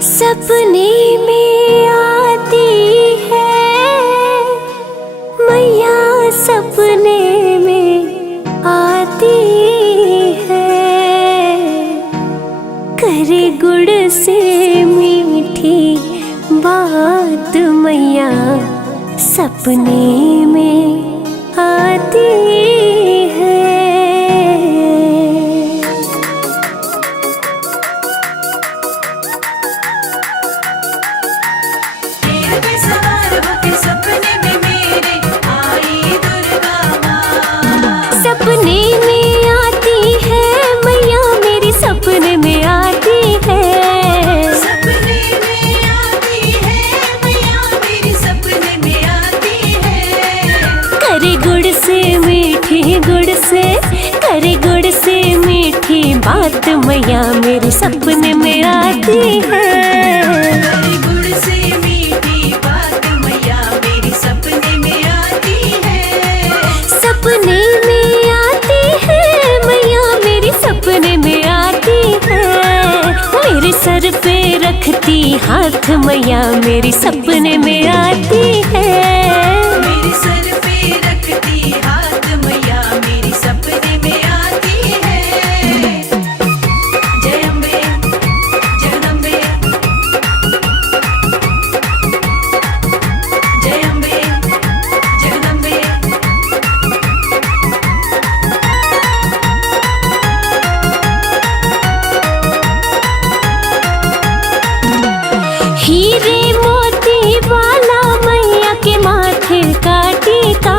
सपने में आती है मैया, सपने में आती है, करे गुड़ से मीठी बात मैया, सपने में आती है। सपने में आती है मैया मेरी, सपने में आती है, सपने में आती है मैया मेरी, सपने में आती है, करे गुड़ से मीठी, गुड़ से करे गुड़ से मीठी बात मैया मेरी, सपने में आती है। करे गुड़ से मीठी बात मैया मेरी, सपने में आती है, सपने में आती है मैया मेरी, सपने में आती है, मेरे सर पे रखती हाथ मैया मेरी, सपने में आती है, मेरे सर पे रखती हाथ मैया मेरी, सपने में आती है। जय अम्बे जगदम्बे, जय अम्बे जगदम्बे, हीरे मोती वाला मैया के माथे का टीका,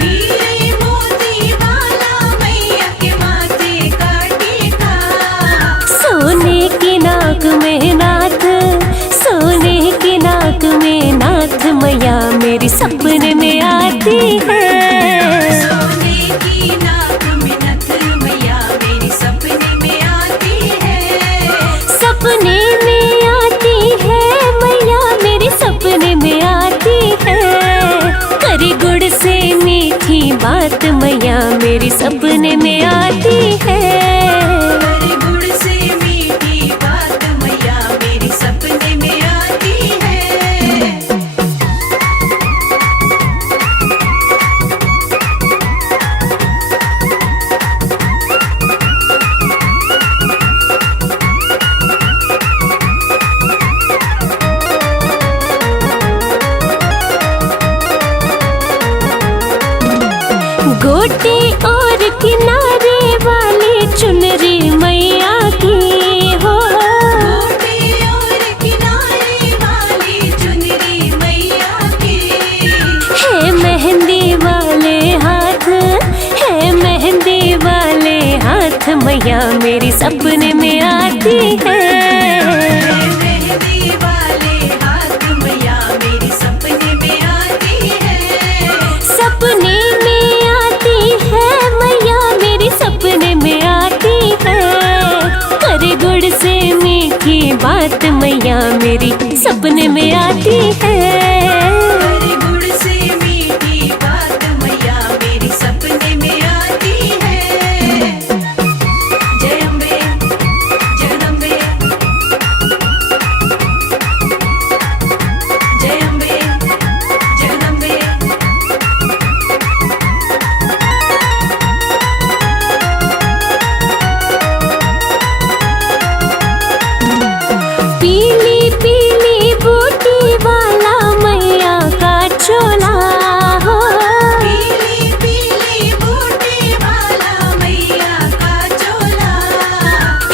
हीरे मोती वाला मैया के माथे का टीका, सोने की नाक में नाथ, सोने की नाक में नाथ मैया मेरी, सपने में आती है, सोने की नाक में नथ मैया मेरी, सपने में आती है, सपने में आती है मैया मेरी, सपने में आती है, करे गुड़ से मीठी बात मैया मेरी, सपने में आती है, करे गुड़ से मीठी बात मैया मेरी, सपने में आती है। गोटे और किनारे वाली चुनरी मैया की हो, गोटे और किनारे वाली चुनरी मैया की, है मेहंदी वाले हाथ, है मेहंदी वाले हाथ मैया मेरी, सपने में आती है, मेहंदी वाले हाथ मैया मेरी, सपने में आती है, सपने में आती है मैया मेरी, सपने में आती है, करे गुड़ से मीठी बात मैया मेरी, सपने में आती है, करे गुड़ से मीठी बात मैया मेरी, सपने में आती है। जय अम्बे जगदम्बे, जय अम्बे जगदम्बे, पीली पीली बूटी वाला मैया का चोला हो, पीली पीली बूटी वाला मैया का चोला,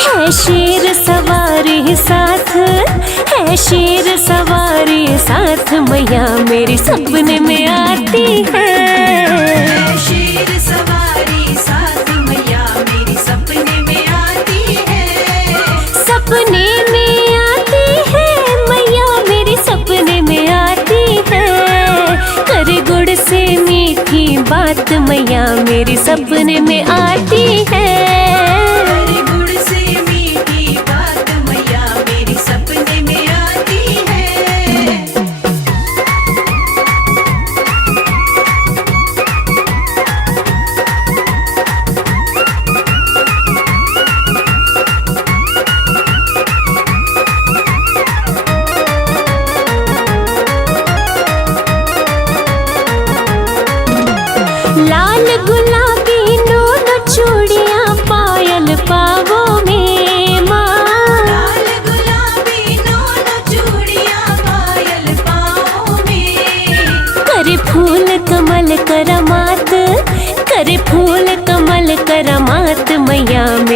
है शेर सवारी साथ, है शेर सवारी साथ मैया मेरी, सपने में आती है, शेर सवारी साथ मैया मेरी, सपने में आती है, सपने में आती है मैया मेरी, सपने में आती है, करे गुड़ से मीठी बात मैया मेरी, सपने में आती है, करे गुड़ से मीठी बात मैया मेरी, सपने में आती है।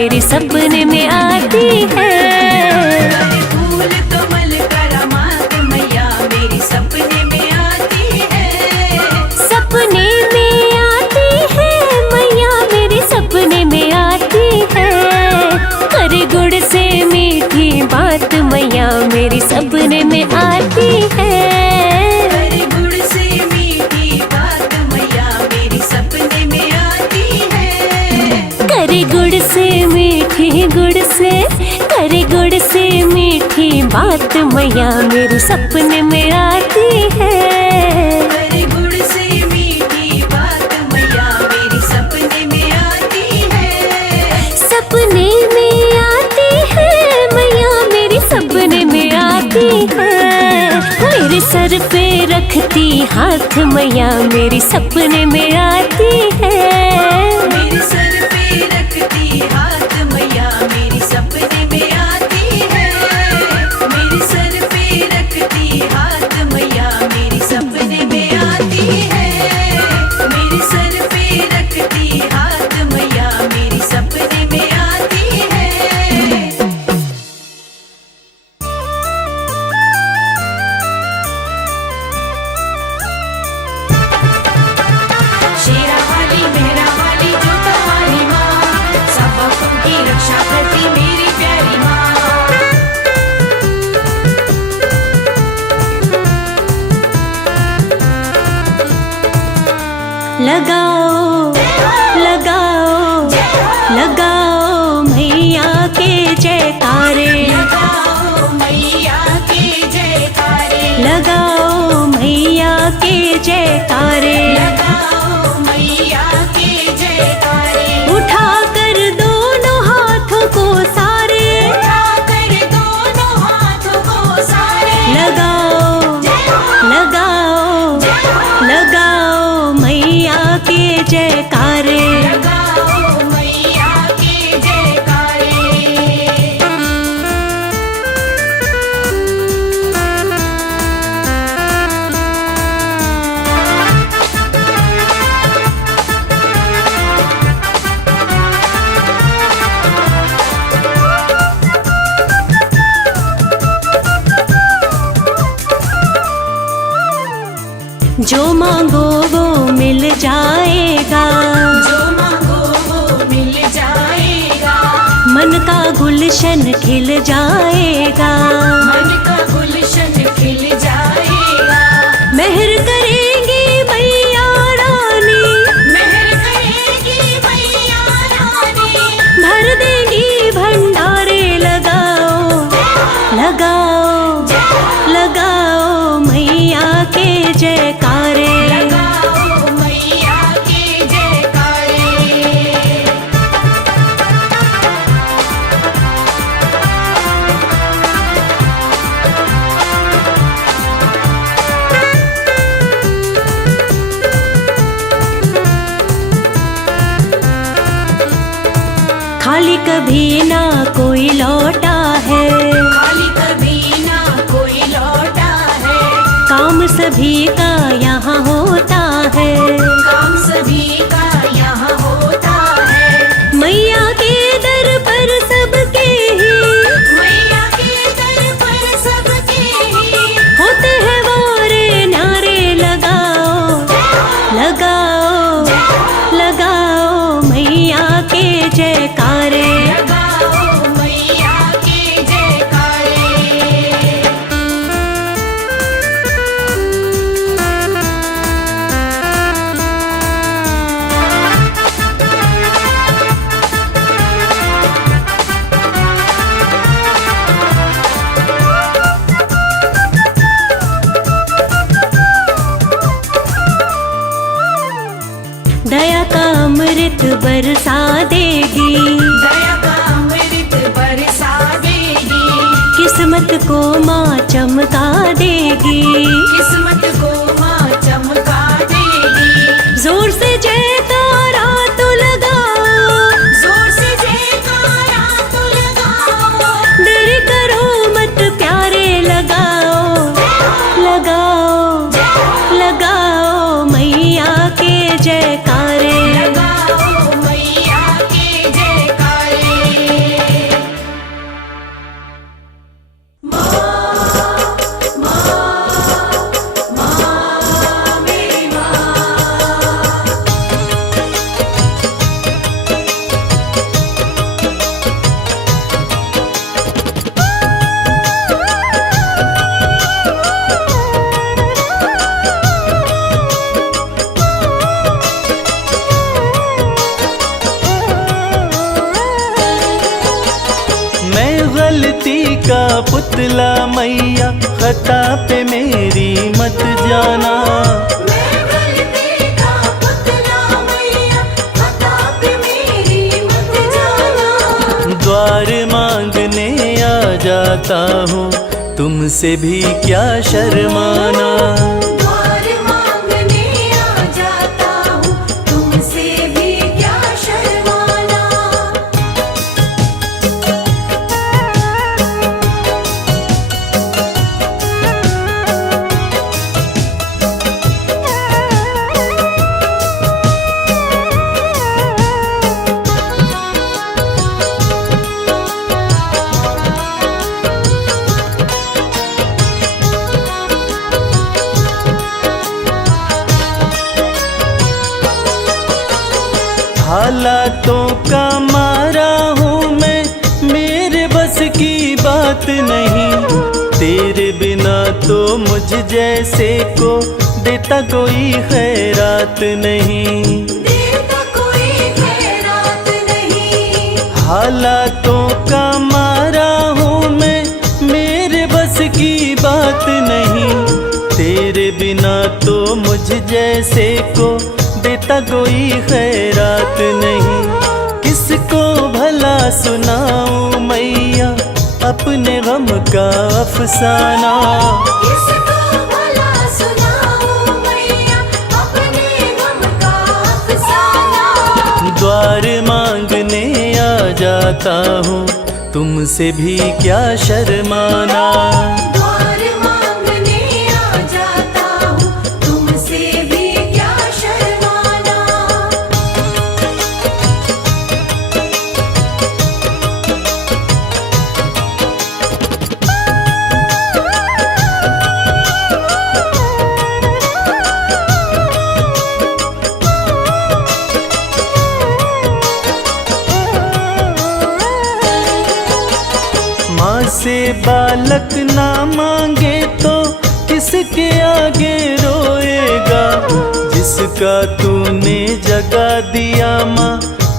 मेरे सपने में आती है। करे फूल कमल करामात मैया मेरी सपने में आती है। सपने में आती है मैया मेरी सपने में आती है। करे गुड़ से मीठी बात मैया मेरी सपने में आती है। करे गुड़ से मीठी बात मैया मेरी सपने में आती है। करे गुड़ से मीठी करे गुड़ से मीठी बात मैया मेरे सपने में आती है। करे गुड़ से मीठी बात मैया मेरी सपने में आती है। सपने में आती है मैया मेरी सपने में आती है। मेरे सर पे रखती हाथ मैया मेरी सपने में आती है। मेरे सर पे रखती हाथ मैया मेरी सपने में आती है। मेरे सर पे रखती हाथ मैया मेरी सपने में आती है। मेरे सर पे रखती हाथ मैया मेरी सपने में आती है। शेरा वाली मेहरा वाली जोता वाली माँ सब भक्तों की रक्षा करती मेरी प्यारी माँ। लगाओ लगाओ लगाओ मैया के जयकारे। लगाओ मैया के जयकारे। लगाओ मैया के जयकारे। लगाओ मैया के जयकारे। उठा कर दोनों हाथों को सारे। उठा कर दोनों हाथों को सारे। लगाओ लगाओ लगाओ मैया के जयकारे। लगाओ मैया के जयकारे। जो मांगो वो मिल जाएगा। जो मांगो वो मिल जाएगा। मन का गुलशन खिल जाएगा। मन का गुलशन खिल जाएगा। मेहर करेंगी मैया रानी। मेहर करेगी मैया रानी। भर देंगी भंडारे। लगाओ लगाओ लगाओ मैया के जयकारे। लगाओ मैया के जयकारे। खाली कभी ना कोई लौटा है। खाली कभी ना कोई लौटा है। काम सभी का यहाँ होता है। काम सभी का यहाँ होता है। मैया के दर पर सबके ही मैया के दर पर सबके ही होते हैं वारे नारे। लगाओ लगाओ लगाओ मैया के जयकारे। लगाओ मैया के जयकारे। दया का अमृत बरसा देगी। दया का अमृत बरसा देगी। किस्मत को माँ चमका देगी। किस्मत को माँ चमका देगी। जोर से जयकारा तो लगाओ। जोर से जयकारा तो लगाओ। देर करो मत प्यारे। लगाओ लगाओ लगाओ मैया के जयकारे। लगाओ मैया के जयकारे। गलती का पुतला मैया, खता पे मेरी मत जाना। मैं गलती का पुतला मैया, खता पे मेरी मत जाना। द्वार मांगने आ जाता हूँ, तुमसे भी क्या शर्माना। द्वार मांगने आ जाता हूँ, तुमसे भी क्या शर्माना। हालातों का मारा हूँ मैं, मेरे बस की बात नहीं। तेरे बिना तो मुझ जैसे को देता कोई खैरात नहीं। देता कोई खैरात नहीं। हालातों का मारा हूँ मैं, मेरे बस की बात नहीं। तेरे बिना तो मुझ जैसे को देता कोई खैरात नहीं। किसको भला सुनाऊं मैया अपने गम का अफसाना। किसको भला सुनाऊं मैया अपने गम का अफसाना। द्वार मांगने आ जाता हूँ, तुमसे भी क्या शर्माना। द्वार मांगने आ जाता हूँ, तुमसे भी क्या शर्माना। माँ से बालक ना मांगे तो किसके आगे रोएगा। जिसका तूने जगा दिया माँ,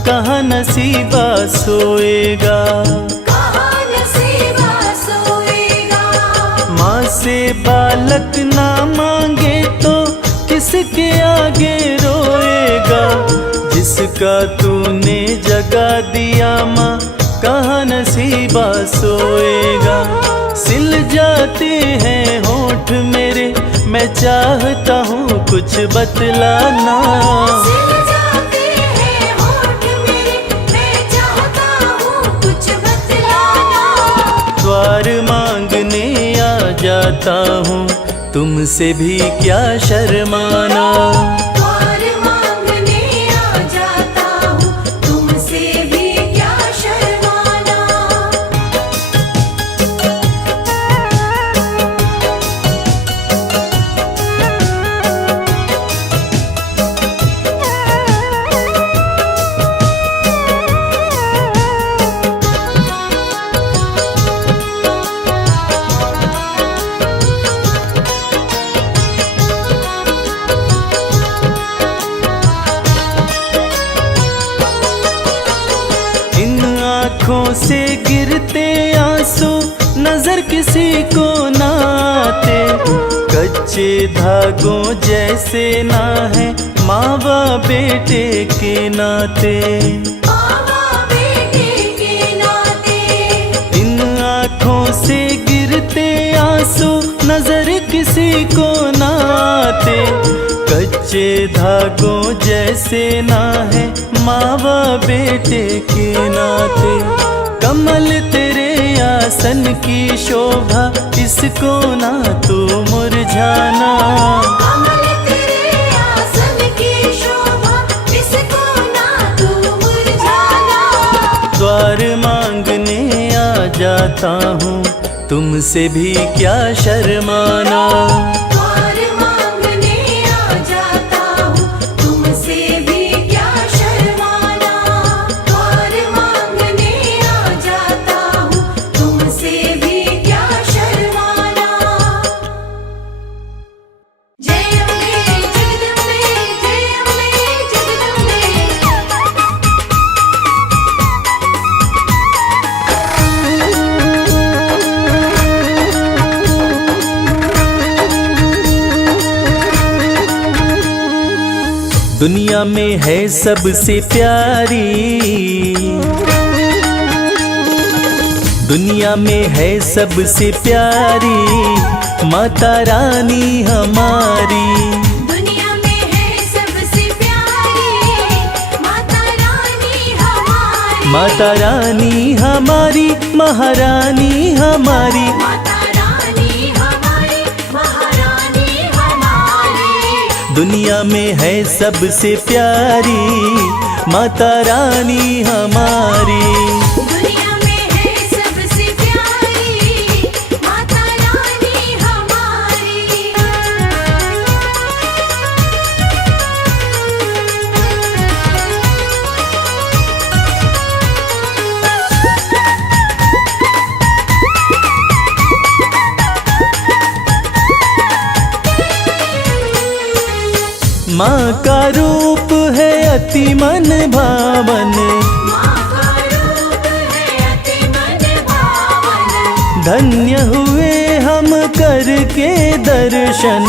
कहाँ नसीबा सोएगा। कहाँ नसीबा सोएगा। माँ से बालक ना मांगे तो किसके आगे रोएगा। जिसका तूने जगा दिया माँ, कहाँ नसीबा सोएगा। सिल जाते हैं होठ मेरे, मैं चाहता हूँ कुछ बतलाना। सिल जाते हैं होठ मेरे, मैं चाहता हूँ कुछ बतलाना। द्वार मांगने आ जाता हूँ, तुमसे भी क्या शर्माना। द्वार मांगने आ जाता हूँ, तुमसे भी क्या शर्माना। इन आँखों से गिरते आंसू नजर किसी को ना आते। कच्चे धागों जैसे ना है माँ व बेटे के नाते। मावा बेटे के नाते। इन आँखों से गिरते आंसू नजर किसी को ना आते। कच्चे धागों जैसे ना है माँ व बेटे के नाते। कमल तेरे आसन की शोभा, इसको ना तू मुरझाना। कमल तेरे आसन की शोभा, इसको ना तू मुरझाना। द्वार मांगने आ जाता हूँ, तुमसे भी क्या शर्माना। द्वार मांगने आ जाता हूँ, तुमसे भी क्या शर्माना। द्वार मांगने आ जाता हूँ, तुमसे भी क्या शर्माना। जय अम्बे जगदम्बे, जय अम्बे जगदम्बे। दुनिया में है सबसे प्यारी, दुनिया में है सबसे प्यारी माता रानी हमारी। दुनिया में है सबसे प्यारी माता रानी हमारी। माता रानी हमारी महारानी हमारी। माता रानी हमारी महारानी हमारी। दुनिया में है सबसे प्यारी माता रानी हमारी। दुनिया में है सबसे प्यारी माता रानी हमारी। माँ का रूप है अति मन भावन, माँ का रूप है अति मन भावन। धन्य हुए हम करके दर्शन।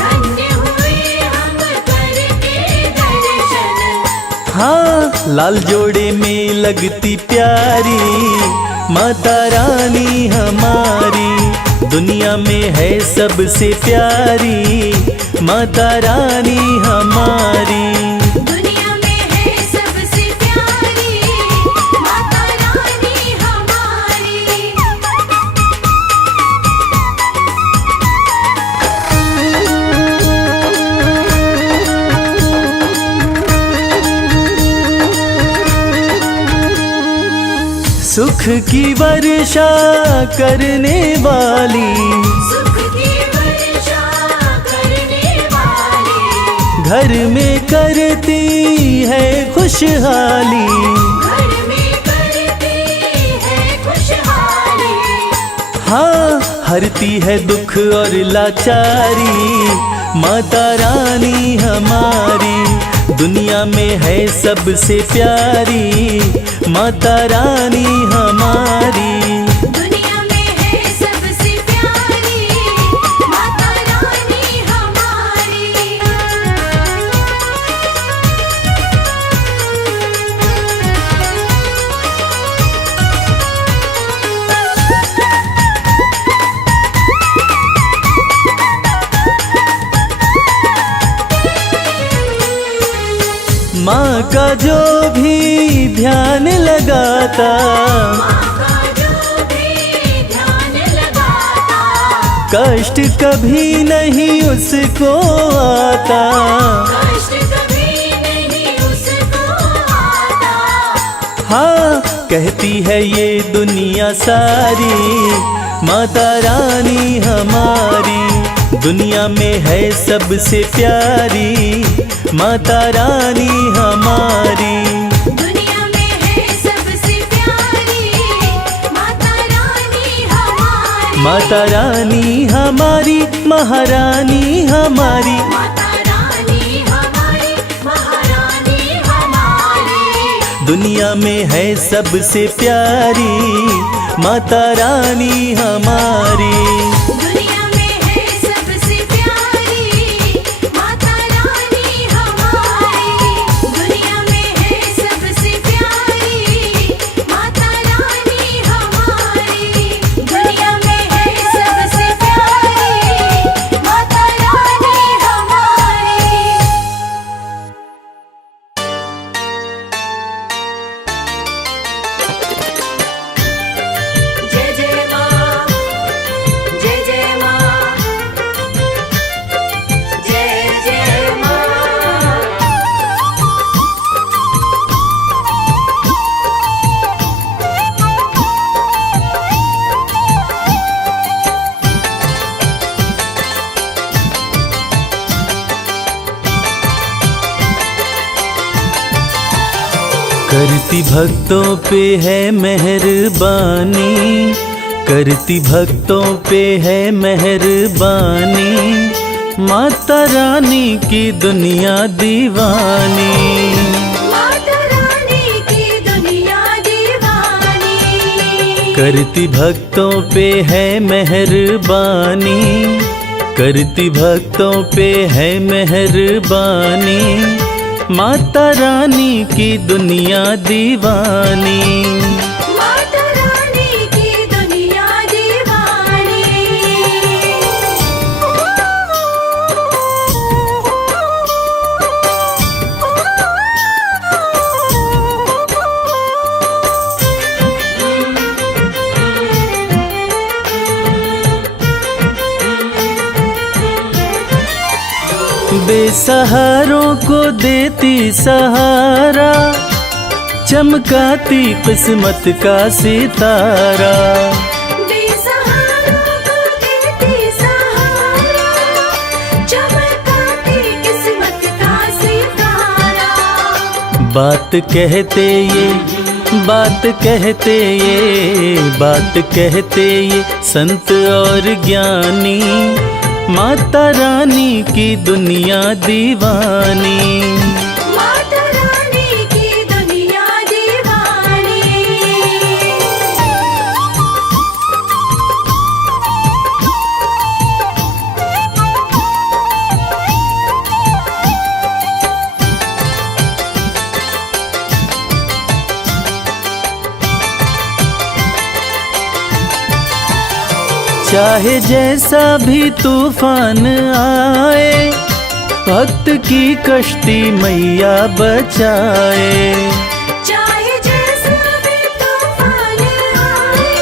धन्य हुए हम करके दर्शन। हाँ लाल जोड़े में लगती प्यारी माता रानी हमारी। दुनिया में है सबसे प्यारी माता रानी हमारी। दुनिया में है सबसे प्यारी माता रानी हमारी। सुख की वर्षा करने वाली, सुख की वर्षा करने वाली। घर में करती है खुशहाली। घर में करती है खुशहाली। हाँ हरती है दुख और लाचारी माता रानी हमारी। दुनिया में है सबसे प्यारी माता रानी हमारी। दुनिया में है सबसे प्यारी माता रानी हमारी। माँ का जो भी ध्यान लगाता, माँ का जो भी ध्यान लगाता। कष्ट कभी नहीं उसको आता। कष्ट कभी नहीं उसको आता। हाँ कहती है ये दुनिया सारी माता रानी हमारी। दुनिया में है सबसे प्यारी माता रानी हमारी। दुनिया में है सबसे प्यारी माता रानी हमारी। माता रानी हमारी महारानी हमारी। माता रानी हमारी महारानी हमारी। दुनिया में है सबसे प्यारी माता रानी हमारी। दुनिया में है सबसे प्यारी माता रानी हमारी। दुनिया में है सबसे प्यारी माता रानी हमारी। दुनिया में है सबसे प्यारी माता रानी हमारी। जय जय माँ, जय जय माँ, जय जय माँ। करती भक्तों पे है मेहरबानी, करती भक्तों पे है मेहरबानी। माता रानी की दुनिया दीवानी। माता रानी की दुनिया दीवानी। करती भक्तों पे है मेहरबानी, करती भक्तों पे है मेहरबानी। माता रानी की दुनिया दीवानी। माता रानी की दुनिया दीवानी। बेसहारों को देती सहारा, चमकाती किस्मत का सितारा। बेसहारों को देती सहारा, चमकाती किस्मत का सितारा। बात कहते ये, बात कहते ये, बात कहते ये संत और ज्ञानी। माता रानी की दुनिया दीवानी। माता रानी की दुनिया दीवानी। चाहे जैसा भी तूफान आए, भक्त की कश्ती मैया बचाए। चाहे जैसा भी तूफान आए,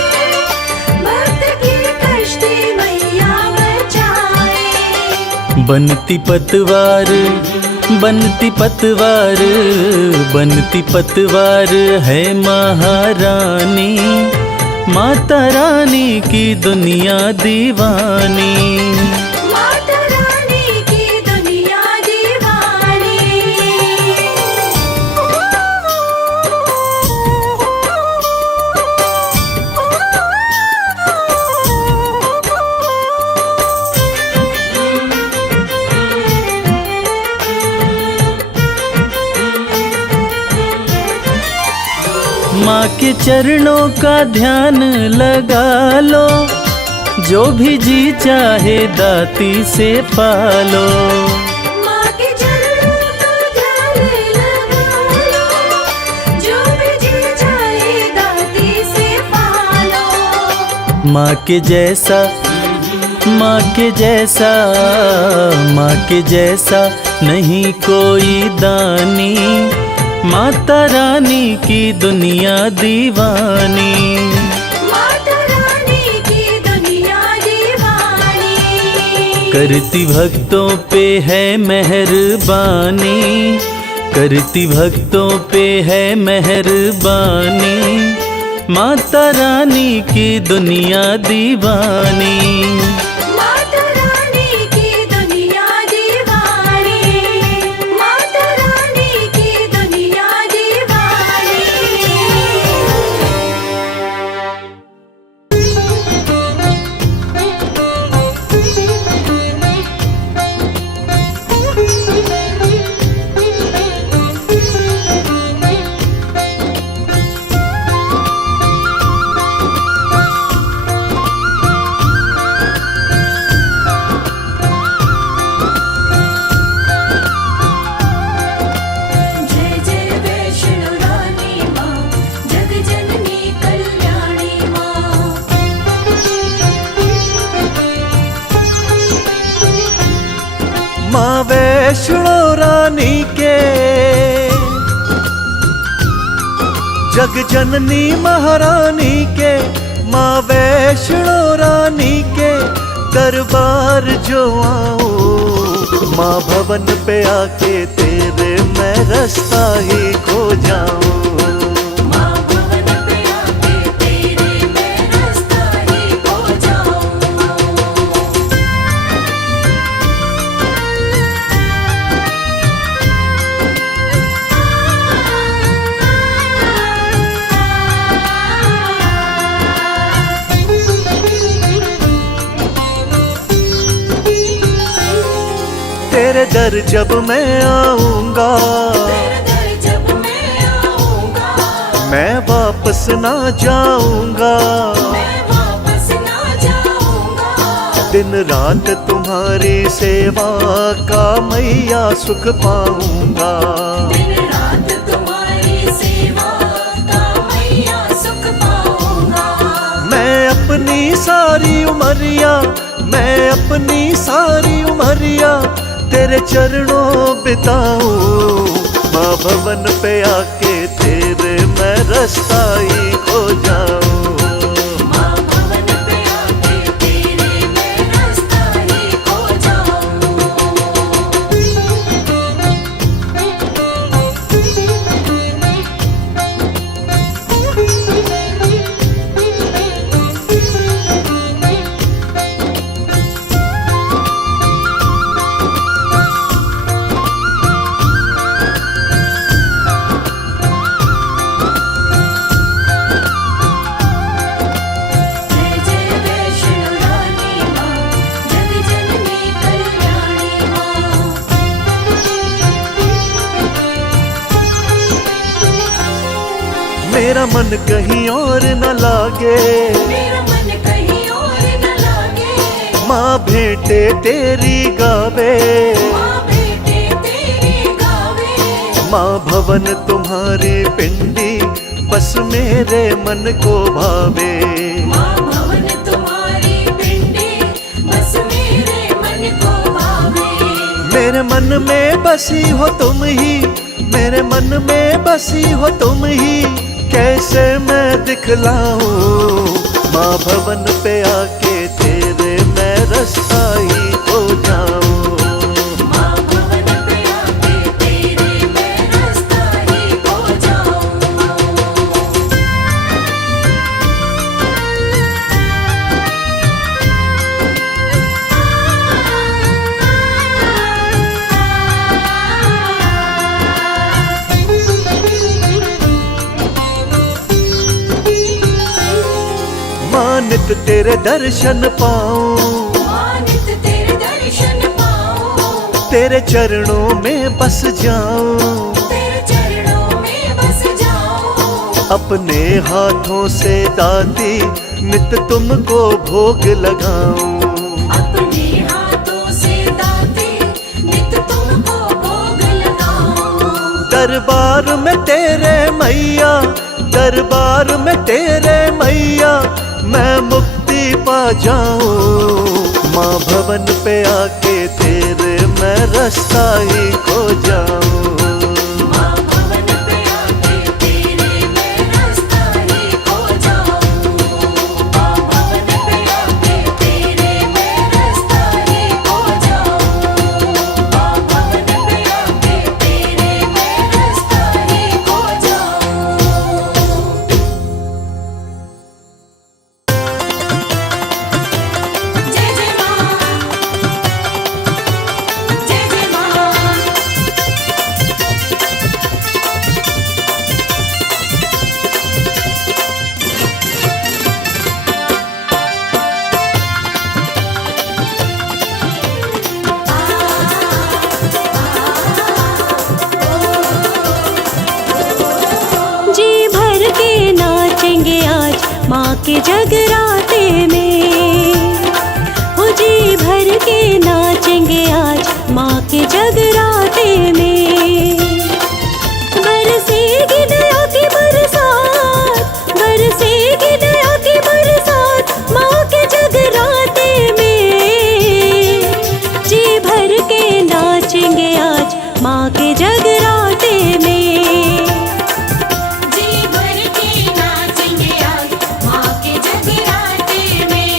भक्त की कश्ती मैया बचाए। बनती पतवार, बनती पतवार, बनती पतवार है महारानी। माता रानी की दुनिया दीवानी। माता रानी की दुनिया दीवानी। माँ के चरणों का ध्यान लगा लो, जो भी जी चाहे दाती से पालो। माँ के चरणों का ध्यान लगा लो, जो भी जी चाहे दाती से पालो। माँ के जैसा, माँ के जैसा, माँ के जैसा नहीं कोई दानी। माता रानी की दुनिया दीवानी। माता रानी की दुनिया दीवानी। करती भक्तों पे है मेहरबानी, करती भक्तों पे है मेहरबानी। माता रानी की दुनिया दीवानी। माता रानी की दुनिया दीवानी। माता रानी की दुनिया दीवानी। जय जय वैष्णो रानी माँ, जग जननी कल्याणी माँ। माँ वैष्णो रानी के, जग जननी महारानी के। माँ वैष्णो रानी के दरबार जो आओ, माँ भवन पे आके तेरे मैं रास्ता ही खो जाऊं। माँ भवन पे आके तेरे मैं रास्ता ही खो जाऊं। तेरे दर जब मैं आऊंगा, तेरे दर जब मैं आऊंगा, मैं वापस ना जाऊंगा। मैं वापस ना जाऊंगा। दिन रात तुम्हारी सेवा का मैया सुख पाऊंगा। उमरिया, मैं अपनी सारी उमरिया तेरे चरणों बिताऊं। माँ भवन पे आके तेरे मैं रास्ता ही खो जाऊं। माँ भवन पे आके तेरे मैं रास्ता ही खो जाऊं। जय जय वैष्णो रानी माँ, जग जननी कल्याणी माँ। मेरा मन कहीं और न लागे, मेरा मन कहीं और न लागे। माँ भेंटे तेरी गावे। माँ बेटे तेरे गावे। माँ भवन तुम्हारी पिंडी बस मेरे मन को भावे। माँ भवन तुम्हारी पिंडी बस मेरे मन को भावे। मेरे मन में बसी हो तुम ही, मेरे मन में बसी हो तुम ही, कैसे मैं दिखलाऊं। माँ भवन पे आके तेरे मैं रास्ता ही खो जाऊं। माँ भवन पे आके तेरे मैं रास्ता ही खो जाऊं। माँ नित तेरे दर्शन पाऊं, माँ नित तेरे दर्शन पाऊं। तेरे चरणों में बस जाऊं। तेरे चरणों में बस जाऊं। अपने हाथों से दाती नित तुमको भोग लगाऊं। अपने हाथों से दाते नित तुमको भोग लगाऊं। दरबार में तेरे मैया, दरबार में तेरे मैया, मैं मुक्ति पा जाऊं। माँ भवन पे आके तेरे मैं रास्ता ही खो जाऊं। माँ भवन पे आके तेरे मैं रास्ता ही खो जाऊं। माँ भवन पे आके तेरे मैं रास्ता ही खो जाऊं। माँ भवन पे आके तेरे मैं रास्ता ही खो जाऊं। जय जय माँ, जय जय माँ। जी भर के नाचेंगे आज माँ के जगराते में। हो जी भर के नाचेंगे आज माँ के जगराते में। बरसेगी दया की बरसात, बरसेगी दया की बरसात माँ के जगराते में। जी भर के नाचेंगे आज माँ के जगराते में। जी भर के नाचेंगे आज माँ के जगराते में।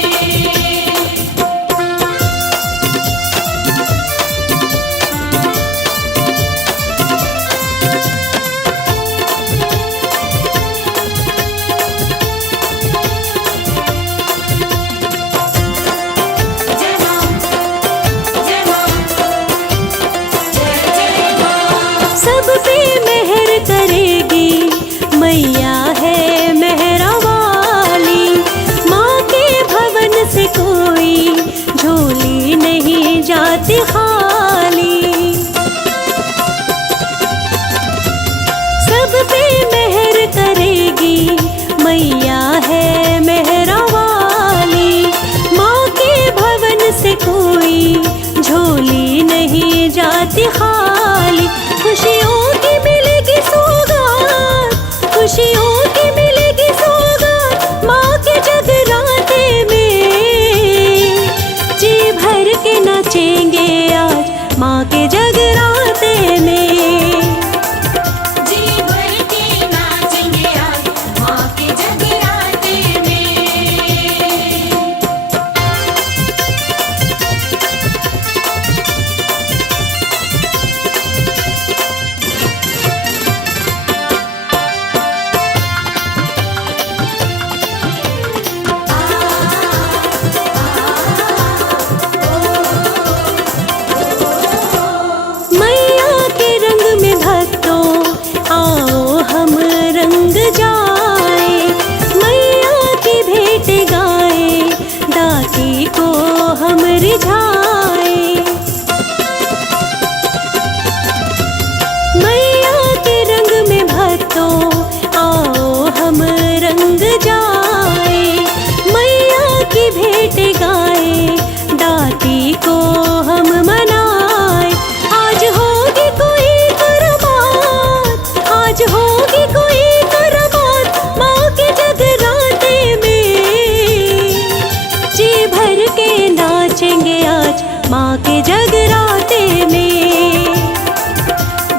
जगराते में।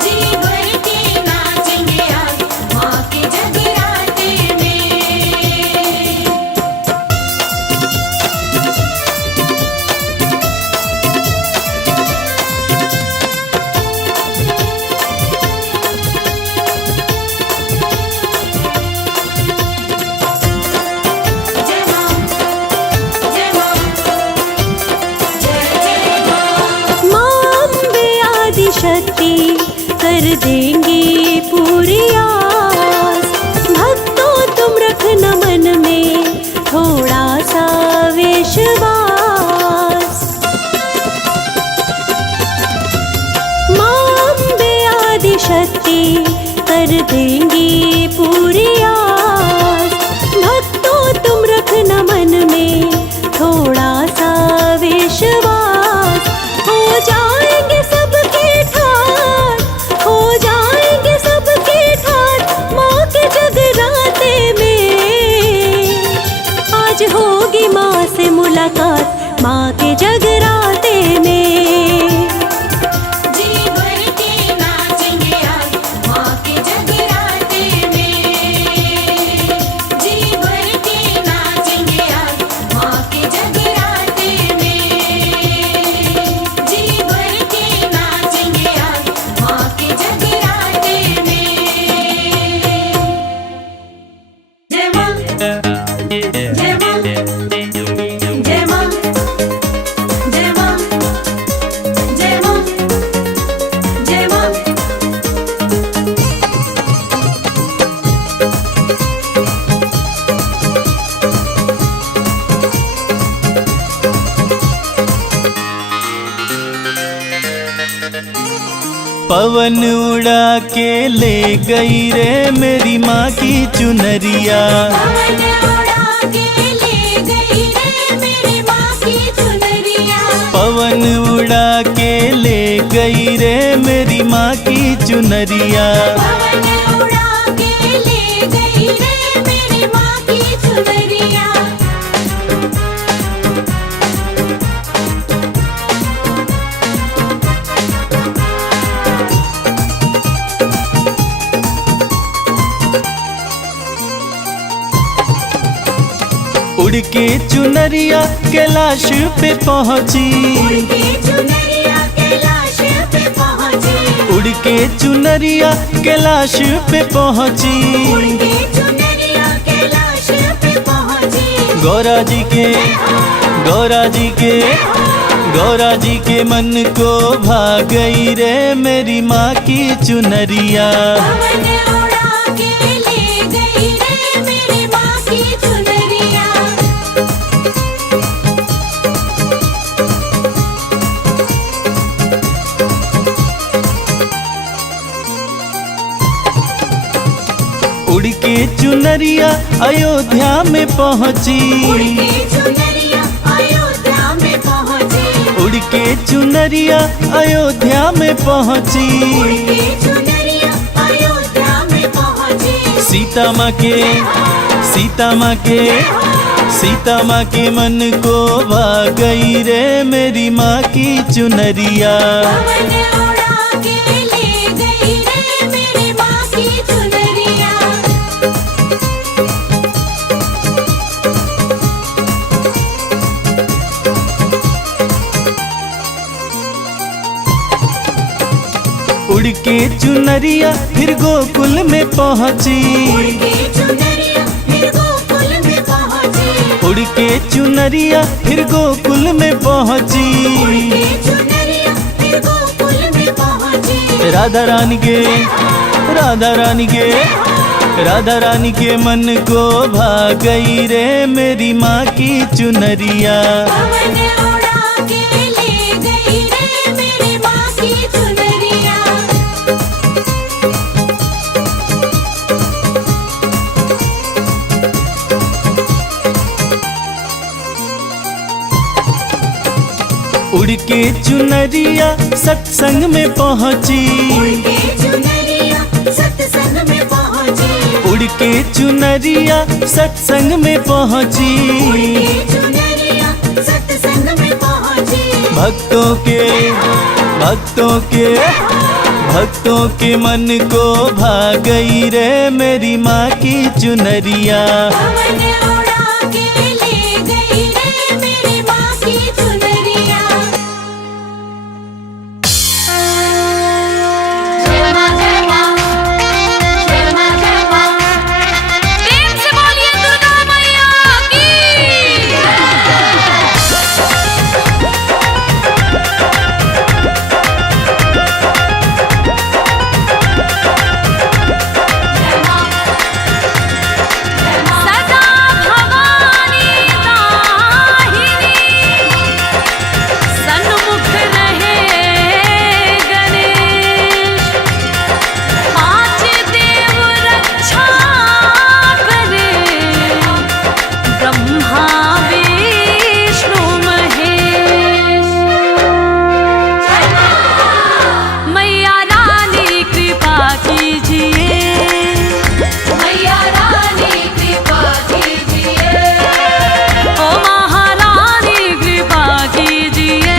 जी भर के नाचेंगे आज माँ के जगराते में। जय माँ, जय माँ, जय जय माँ। माँ अम्बे आदि शक्ति कर देंगी पूरी आस। भक्तों तुम रखना मन में थोड़ा सा विश्वास। माँ अम्बे आदि शक्ति कर देंगी पूरी आस। भक्तों तुम रखना मन में थोड़ा सा विश्वास। हो जाएंगे सबके ठाठ, हो जाएंगे सबके ठाठ माँ के जगराते में। आज होगी माँ से मुलाकात माँ के जगराते में। जी भर के नाचेंगे आज माँ के जगराते में। जी भर के नाचेंगे आज माँ के जगराते में। जी भर के नाचेंगे आज माँ के जगराते में। जय माँ, जय माँ, जय माँ, जय माँ, जय माँ, जय माँ। पवन उड़ा के ले गई रे मेरी माँ की चुनरिया। पवन उड़ा के ले गई रे मेरी माँ की चुनरिया। पवन उड़ा के ले गई रे मेरी माँ की चुनरिया। पवन उड़ा के ले गई रे मेरी माँ की चुनरिया। उड़ के चुनरिया कैलाश पे पहुँची। के चुनरिया कैलाश पे पहुँची। उड़ के चुनरिया कैलाश पे पहुँची। के चुनरिया कैलाश पे पहुँची। गौरा जी के, गौरा जी के, गौरा जी के मन को भा गई रे मेरी माँ की चुनरिया। पवन उड़ा के ले गई रे मेरी माँ की चुनरिया। उड़ के चुनरिया अयोध्या में पहुँची। के चुनरिया अयोध्या में पहुँची। उड़ के चुनरिया अयोध्या में पहुँची। के चुनरिया अयोध्या में पहुँची। सीता माँ के, सीता माँ के, सीता माँ के मन को भा गई रे मेरी माँ की चुनरिया। पवन उड़ा के ले गई रे मेरी माँ की चुनरिया। उड़ के चुनरिया फिर गोकुल में पहुँची। के चुनरिया फिर गोकुल में पहुँची। उड़ के चुनरिया फिर गोकुल में पहुँची। के चुनरिया फिर गोकुल में पहुँची। राधा रानी के, राधा रानी के, राधा रानी के मन को भा गई रे मेरी माँ की चुनरिया। पवन उड़ा के ले गई रे मेरी माँ की चुनरिया। उड़ के चुनरिया सत्संग में पहुँची। के चुनरिया सत्संग में पहुँची। उड़ के चुनरिया सत्संग में पहुँची। के चुनरिया सत्संग में पहुँची। भक्तों के मन को भा गई रे मेरी माँ की चुनरिया। पवन उड़ा के ले गई रे मेरी माँ की चुनरिया। जय माँ जय माँ, जय माँ जय माँ। प्रेम से बोलिए दुर्गा मैया की। सदा भवानी दाहिनी, सन्मुख रहे गणेश। पांच देव रक्षा करे, ब्रह्मा विष्णु महेश। मैया रानी कृपा कीजिए, मैया रानी कृपा कीजिए। ओ महारानी कृपा कीजिए,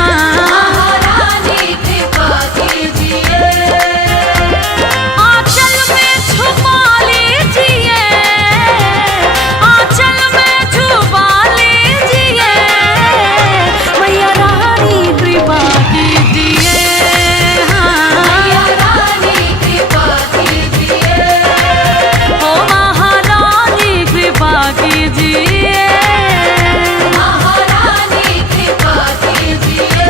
महारानी कृपा कीजिए। आंचल में छुपा लीजिए, आंचल में छुपा लीजिए। मैया रानी कृपा कीजिए, मैया रानी कृपा कीजिए। ओ महारानी कृपा कीजिए, महारानी कृपा कीजिए।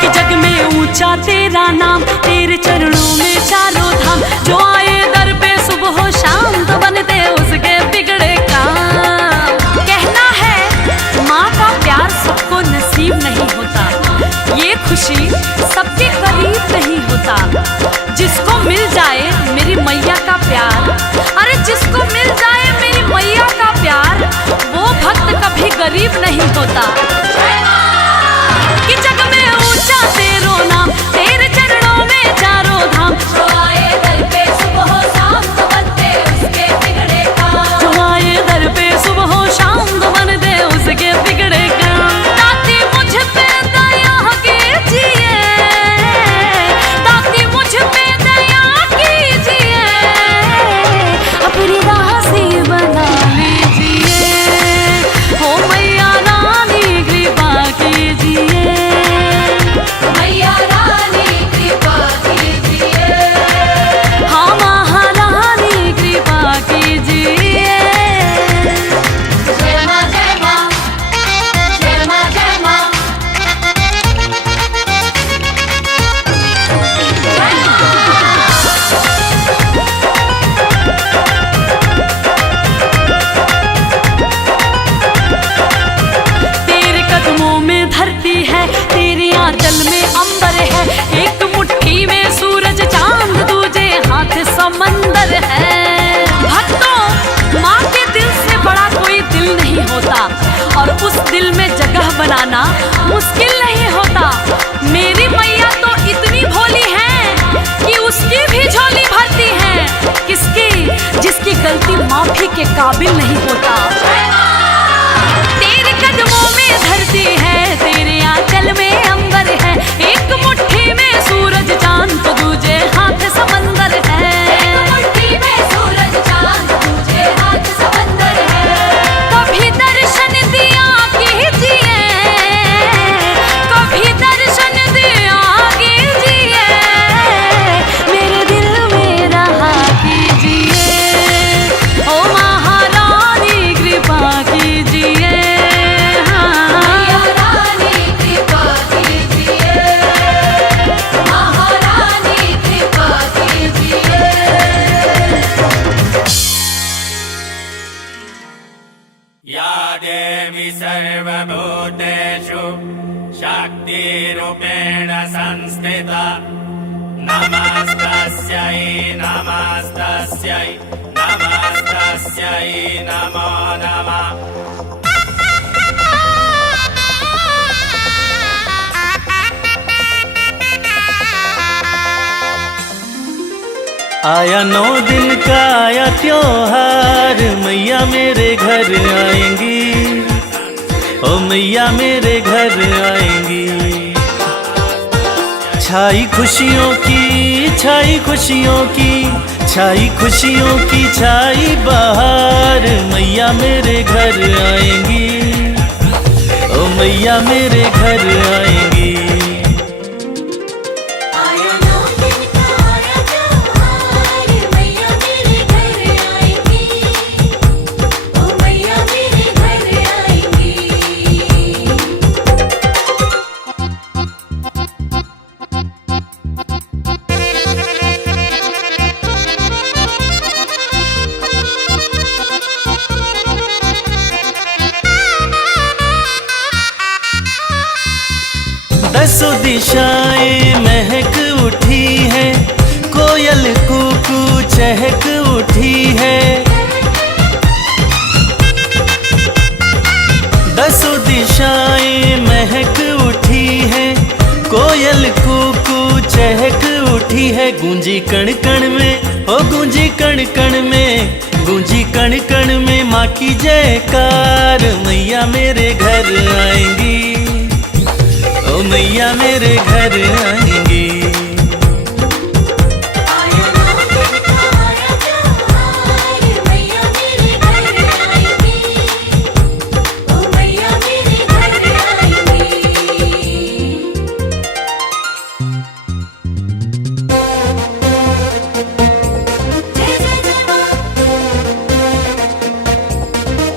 कि जग में ऊंचा तेरा नाम, तेरे चरणों में चारों धाम। जो आए दर पे सुबह हो शाम, तो बनते उसके बिगड़े काम। कहना है माँ का प्यार सबको नसीब नहीं होता, ये खुशी सबके करीब नहीं होता। जिसको मिल जाए मेरी मैया का प्यार, अरे जिसको मिल जाए मेरी मैया का प्यार, वो भक्त कभी गरीब नहीं होता। कि जग में ऊंचा तेरो नाम, तेरे चरणों में चारों धाम। जो आए दर पे सुबह हो शाम, तो बनते उसके बिगड़े काम। जो आए दर पे सुबह हो शाम, तो बनते उसके बिगड़े काम। ताकि मुझ पे दया कीजिए, ताकि मुझ पे दया कीजिए। अपनी दासी बना लीजिए, हो मैया रानी कृपा कीजिए, मैया रानी कृपा कीजिए। हाँ महारानी कृपा कीजिए। जय माँ जय माँ, जय माँ जय माँ। तेरे कदमों में धरती है, तेरे आंचल में अंबर है। एक मुट्ठी में सूरज चांद, दूजे हाथ समंदर है। भक्तों, माँ के दिल से बड़ा कोई दिल नहीं होता, और उस दिल में जगह बनाना मुश्किल नहीं होता। मेरी मैया तो इतनी भोली है कि उसकी भी झोली भरती है। किसकी? जिसकी गलती माफी के काबिल नहीं होता। तेरे कदमों में धरती है, तेरे आंचल में अंबर है। एक मुट्ठी में सूरज चांद, तो दूजे हाथ समंदर है। एक मुट्ठी में सूरज चांद, दूजे हाथ समंदर है। कभी दर्शन दिया कीजिए, कभी दर्शन दिया कीजिए। मेरे दिल में रहा कीजिए, ओ महारानी कृपा कीजिए। मैया रानी कृपा कीजिए, महारानी कृपा कीजिए। या देवी सर्वभूतेषु शक्तिरूपेण संस्थिता, नमस्तस्यै नमस्तस्यै नमस्तस्यै। तस्यै नमो नमः। आया 9 दिन का आया त्योहार, मैया मेरे घर आएंगी, ओ मैया मेरे घर आएंगी। छाई खुशियों की, छाई खुशियों की, छाई खुशियों की छाई बहार, मैया मेरे घर आएंगी, ओ मैया मेरे घर आएंगी। आया 9 दिन का आया त्योहार, मैया मेरे घर आएंगी, ओ मैया मेरे घर आएंगी। दसों दिशाएं महक उठी है, कोयल कूकू चहक उठी है। दसों दिशाएं महक उठी है, कोयल कूकू चहक उठी है। गूंजी कण कण में, ओ गूंजी कण कण में, गूंजी कण कण में माँ की जयकार, मैया मेरे घर आएंगी, ओ मैया मेरे घर आएंगी। आया 9 दिन का आया त्योहार, मैया मेरे घर आएंगी, ओ मैया मेरे घर आएंगी। जय जय जय माँ,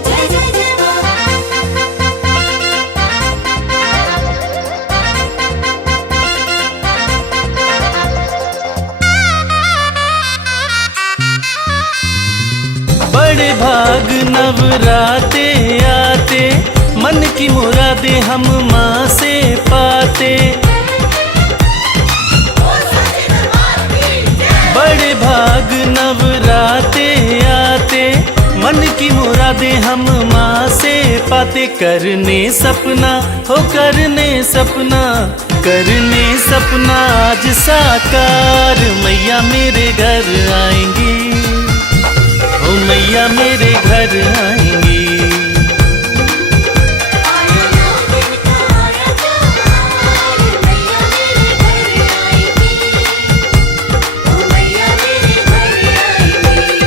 जय जय जय माँ। बड़े भाग नवराते आते, मन की मुरादें हम माँ से पाते। बड़े भाग नवराते आते, मन की मुरादें हम माँ से पाते। करने सपना हो करने सपना, करने सपना आज साकार, मैया मेरे घर आएंगी, ओ मैया मेरे घर आएंगी। आया 9 दिन का आया त्योहार, मैया मेरे घर आएंगी, ओ मैया मेरे घर आएंगी।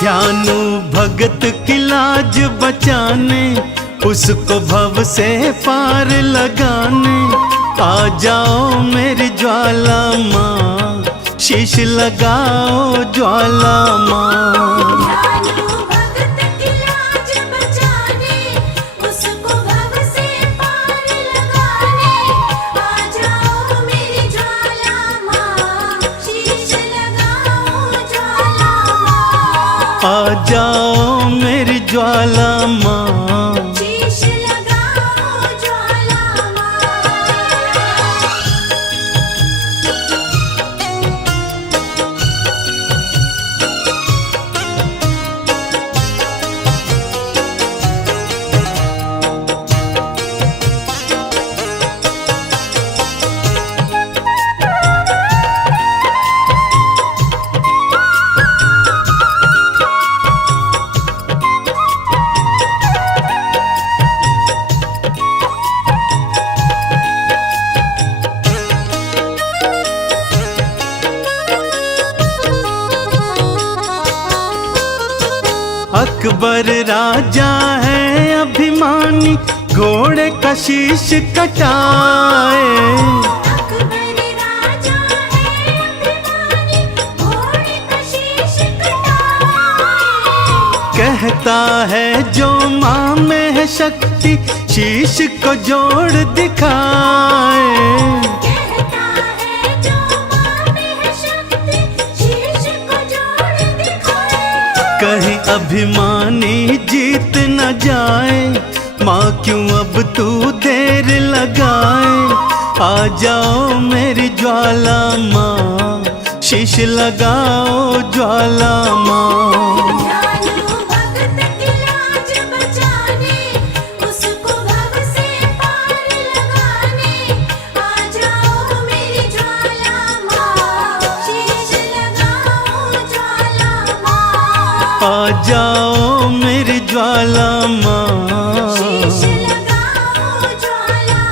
ध्यानु भगत की लाज बचाने, उसको भव से पार लगाने। आ जाओ मेरी ज्वाला माँ, शीश लगाओ ज्वाला माँ। ध्यानु भगत की लाज बचाने, उसको भव से पार लगाने। आ जाओ मेरी ज्वाला माँ, शीश लगाओ ज्वाला माँ। आ जाओ मेरी ज्वाला माँ, शीश लगाओ ज्वाला माँ। अकबर राजा है अभिमानी, घोड़े का शीश कटाए। अकबर राजा है अभिमानी, घोड़े का शीश कटाए। कहता है जो माँ में है शक्ति, शीश को जोड़ दिखाए। कहता है जो माँ में है शक्ति, शीश को जोड़ दिखाए। कहीं अभिमानी जीत न जाए, माँ क्यों अब तू देर लगाए। आ जाओ मेरी ज्वाला माँ, शीश लगाओ ज्वाला माँ। ध्यानु भगत की लाज बचाने, उसको भव से पार लगाने। आ जाओ मेरी ज्वाला माँ, शीश लगाओ ज्वाला माँ। आ जाओ मेरी ज्वाला माँ। शीश लगाओ ज्वाला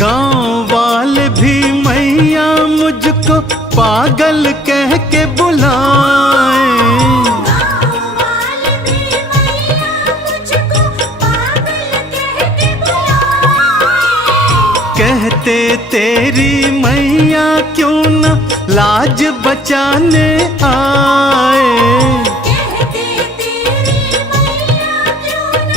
गांव वाले भी मैया मुझको पागल कह के बुलाए। गाँव वाले भी मैया मुझको पागल कह के बुलाए। कहते तेरी मैया क्यों न लाज बचाने आए। कहते तेरी मैया क्यों न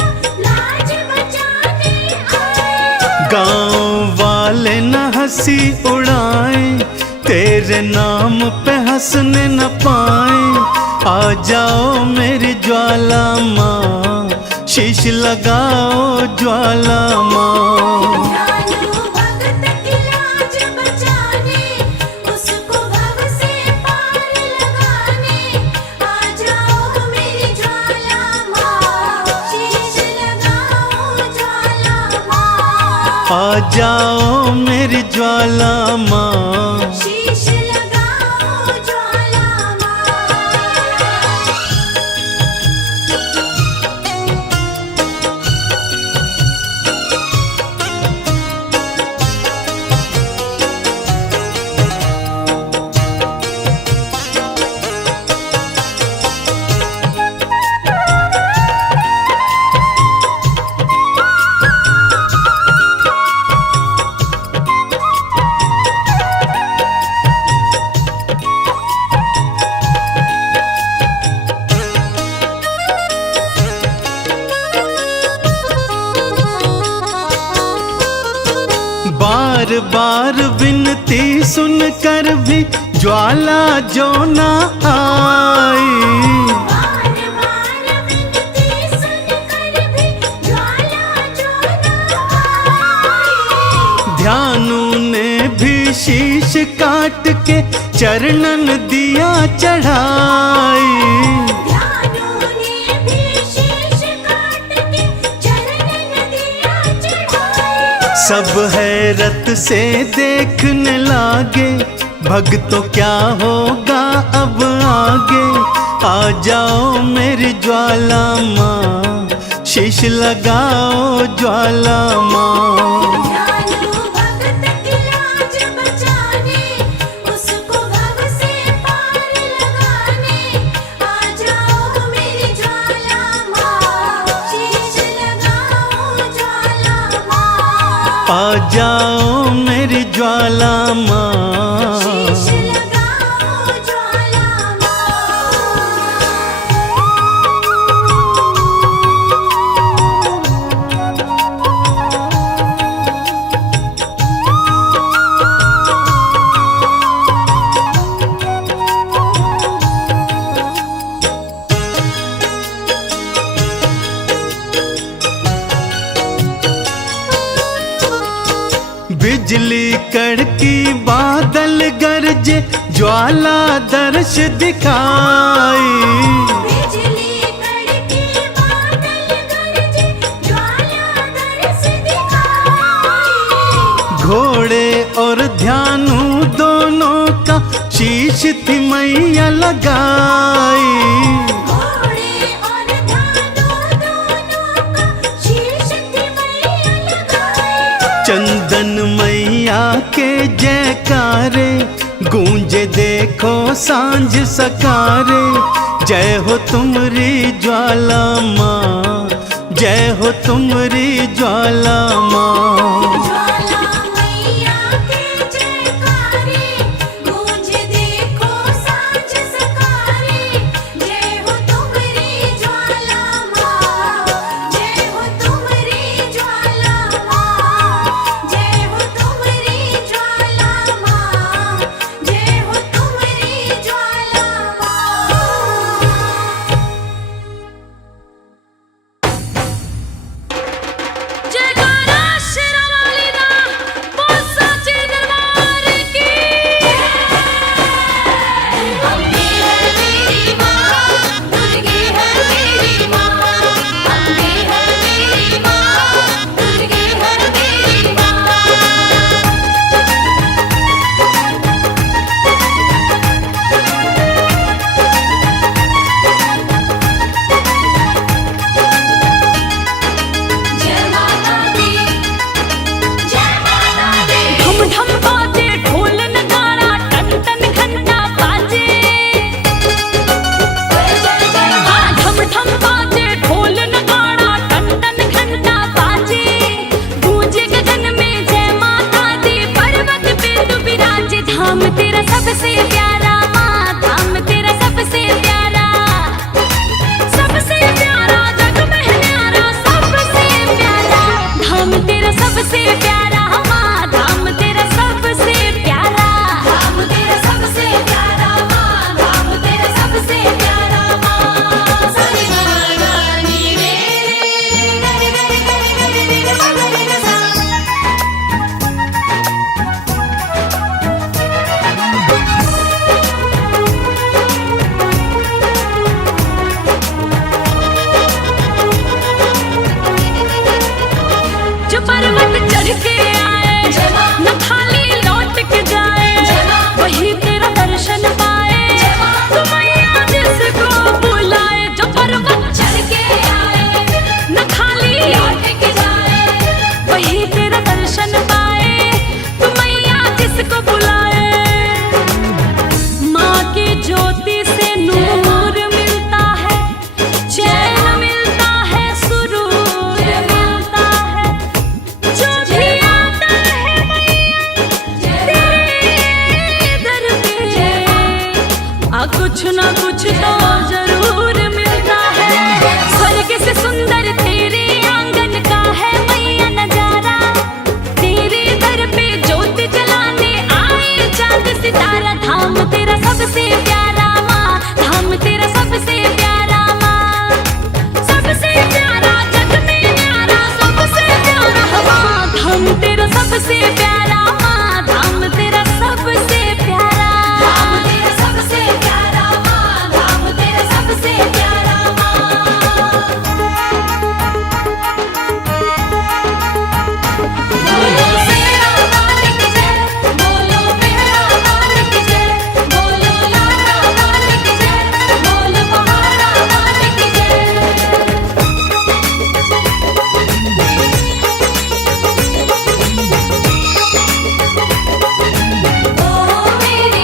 लाज बचाने आए। गांव वाले न हंसी उड़ाए, तेरे नाम पे हंसने न पाए। आ जाओ मेरी ज्वाला माँ, शीश लगाओ ज्वाला माँ। ध्यानु भगत की लाज बचाने, उसको भव से पार लगाने। आ जाओ मेरी ज्वाला माँ, शीश लगाओ ज्वाला माँ। आ जाओ मेरी ज्वाला माँ। शीश लगाओ ज्वाला माँ। बार बार विनती सुनकर भी ज्वाला जो ना आई। बार बार विनती सुनकर भी ज्वाला जो न आई। ध्यानु ने भी शीश काट के चरणन दिया चढ़ाई। ध्यानु ने भी शीश काट के चरणन दिया चढ़ाई। सब हैरत से देखने लागे, भक्तों क्या होगा अब आगे। आ जाओ मेरी ज्वाला माँ, शीश लगाओ ज्वाला माँ। ध्यानु भगत की लाज बचाने, उसको भव से पार लगाने। आ जाओ मेरी ज्वाला माँ, शीश लगाओ ज्वाला माँ। आ जाओ मेरी ज्वाला माँ। शीश लगाओ ज्वाला माँ। बिजली कड़की बादल गरजे, ज्वाला दर्श दिखाई। बिजली कड़की बादल गरजे, ज्वाला दर्श दिखाई। लगाई। घोड़े और धानों दोनों का शीश थी मैया लगाई। चंदन मैया के जयकारे गूंजे देखो सांझ सकारे। जय हो तुमरी ज्वाला माँ, जय हो तुमरी ज्वाला माँ। ज्वाला मैया के जयकारे गूंजे देखो सांझ सकारे। जय हो तुमरी ज्वाला माँ, जय हो तुमरी ज्वाला माँ, जय हो तुमरी ज्वाला माँ, जय हो तुमरी ज्वाला माँ। जयकारा शेरावाली दा, बोल साचे दरबार की। अम्बे है मेरी माँ, दुर्गे है मेरी माँ। अम्बे है मेरी माँ, दुर्गे है मेरी माँ। जय माता दी, जय माता दी। ढम ढम बाजे ढोल नगाड़ा, टन टन घंटा बाजे। हाँ, ढम ढम बाजे ढोल नगाड़ा, टन टन घंटा बाजे। गूंजे गगन में जय माता दी, पर्वत पे तू विराजे। धाम तेरा सबसे प्यारा माँ, धाम तेरा सबसे प्यारा। सबसे प्यारा जग में न्यारा, सबसे प्यारा। धाम तेरा सबसे प्यारा माँ, धाम तेरा सबसे प्यारा। धाम तेरा सबसे प्यारा माँ, धाम तेरा सबसे प्यारा माँ। सरे गा गा नी रे रे रे रे रे रे रे रे रे रे रे सा। जो पर्वत चढ़ के आए, न खाली लौट के जाए। वही तेरा दर्शन पाए, तू मैया जिसको बुलाए। जो पर्वत चढ़ के आए, न खाली लौट के जाए। वही तेरा दर्शन पाए, तू मैया जिसको बुलाए। माँ की ज्योति से नूर मिलता है, चैन मिलता है, सुरूर मिलता है। जो भी आता है मैया तेरे दर पे, कुछ ना कुछ तो जरूर मिलता है। स्वर्ग से सुंदर तेरे आंगन का है मैया नजारा। तेरे दर पे ज्योति जलाने आए चांद सितारा। धाम तेरा सबसे प्यारा माँ, धाम तेरा सबसे प्यारा माँ। सबसे प्यारा जग में न्यारा, सबसे प्यारा माँ। धाम तेरा सबसे प्यारा माँ, धाम तेरा सबसे प्यारा। धाम तेरा सबसे प्यारा माँ, धाम तेरा सबसे प्यारा माँ। बोलो शेरा वाली की जय, बोलो मेहरा वाली की जय, बोलो लाडा वाली की जय, बोलो पहाड़ा वाली की जय। ओ मेरी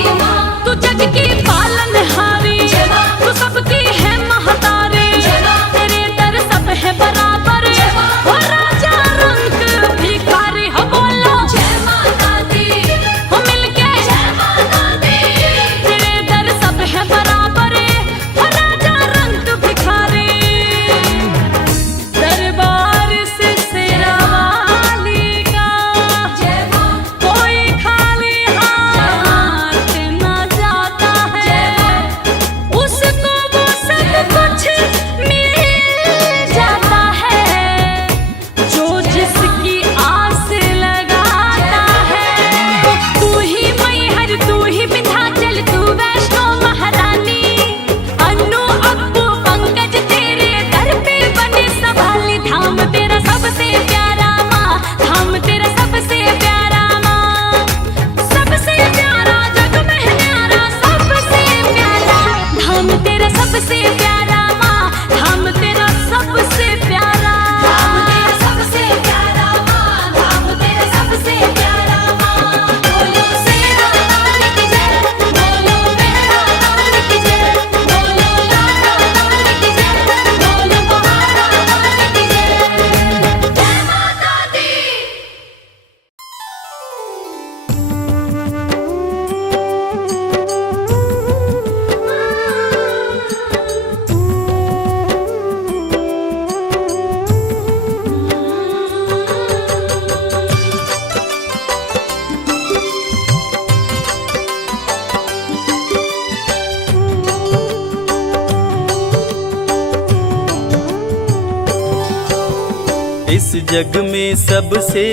इस जग में सबसे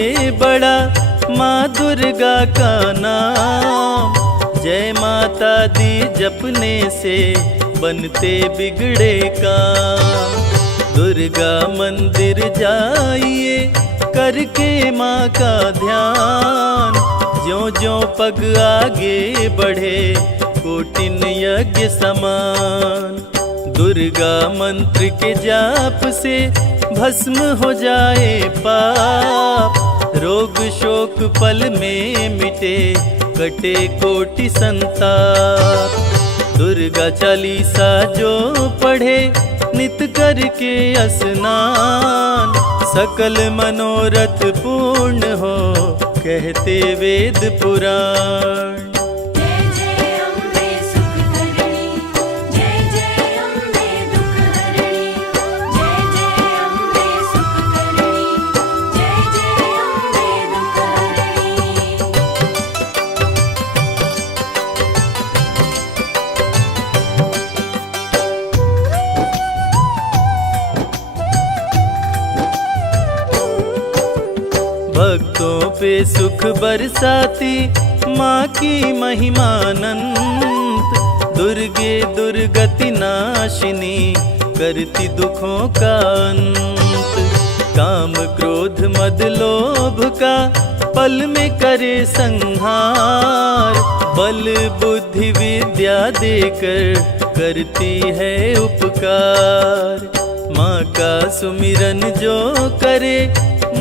बड़ा माँ दुर्गा का नाम। जय माता दी जपने से बनते बिगड़े काम। दुर्गा मंदिर जाइए करके माँ का ध्यान। ज्यों ज्यों पग आगे बढ़े कोटिन यज्ञ समान। दुर्गा मंत्र के जाप से भस्म हो जाए पाप। रोग शोक पल में मिटे कटे कोटि संताप। दुर्गा चालीसा जो पढ़े नित करके स्नान। सकल मनोरथ पूर्ण हो कहते वेद पुराण। जय जय अम्बे सुख करणी, जय जय अम्बे दुख हरणी। जय जय अम्बे सुख करणी, जय जय अम्बे दुख हरणी। भक्तों पे सुख बरसाती माँ की महिमानंत। दुर्गे दुर्गति नाशिनी करती दुखों का अंत। काम क्रोध मद लोभ का पल में करे संहार। बल बुद्धि विद्या देकर करती है उपकार। माँ का सुमिरन जो करे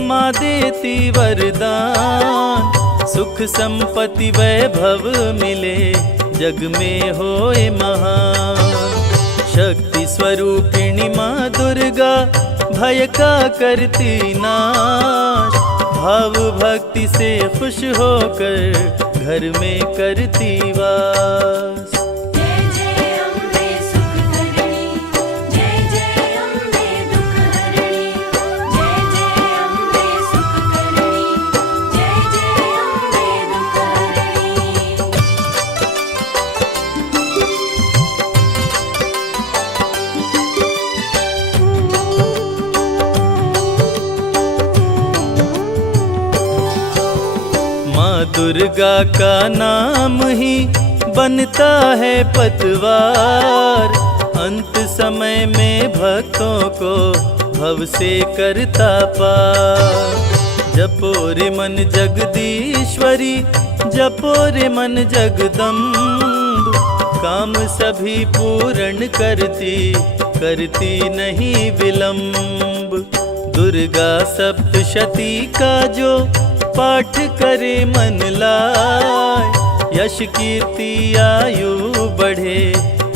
माँ देती वरदान। सुख संपत्ति वैभव मिले जग में होए महान। शक्ति स्वरूपिणी माँ दुर्गा भय का करती नाश। भाव भक्ति से खुश होकर घर में करती वास। जय जय अम्बे सुख करणी, जय जय अम्बे दुख हरणी। जय जय अम्बे सुख करणी, जय जय अम्बे दुख हरणी। माँ दुर्गा का नाम ही बनता है पतवार। अंत समय में भक्तों को भव से करता पार। जपो रे मन जगदीश्वरी, जपो रे मन जगदम्ब। काम सभी पूर्ण करती नहीं विलंब। दुर्गा सप्तशती का जो पाठ करे मन लाए। यश कीर्ति आयु बढ़े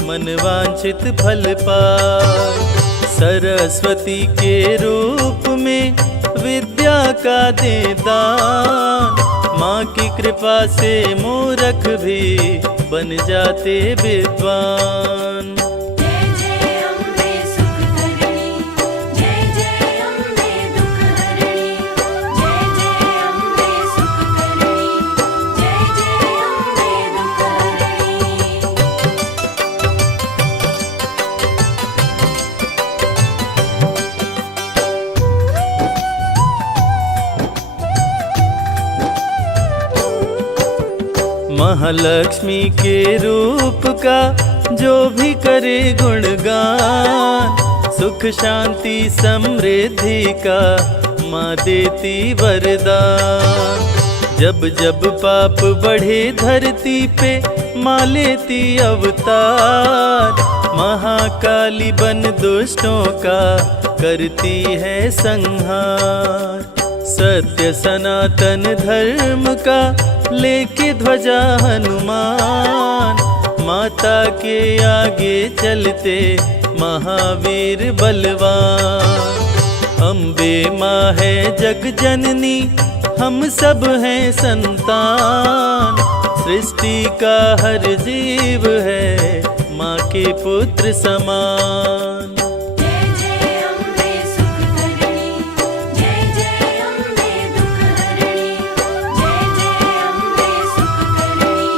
मन वांछित फल पाए। सरस्वती के रूप में विद्या का दे दान। माँ की कृपा से मूर्ख भी बन जाते विद्वान। जय जय अम्बे सुख करणी, जय जय अम्बे दुख हरणी। जय जय अम्बे सुख करणी, जय जय अम्बे दुख हरणी। महालक्ष्मी के रूप का जो भी करे गुणगान। सुख शांति समृद्धि का माँ देती वरदान। जब जब पाप बढ़े धरती पे माँ लेती अवतार। महाकाली बन दुष्टों का करती है संहार। सत्य सनातन धर्म का लेके ध्वजा हनुमान। माता के आगे चलते महावीर बलवान। अम्बे माँ है जग जननी, हम सब हैं संतान। सृष्टि का हर जीव है माँ के पुत्र समान। जय जय अम्बे सुख करणी, जय जय अम्बे दुख हरणी। जय जय अम्बे सुख करणी,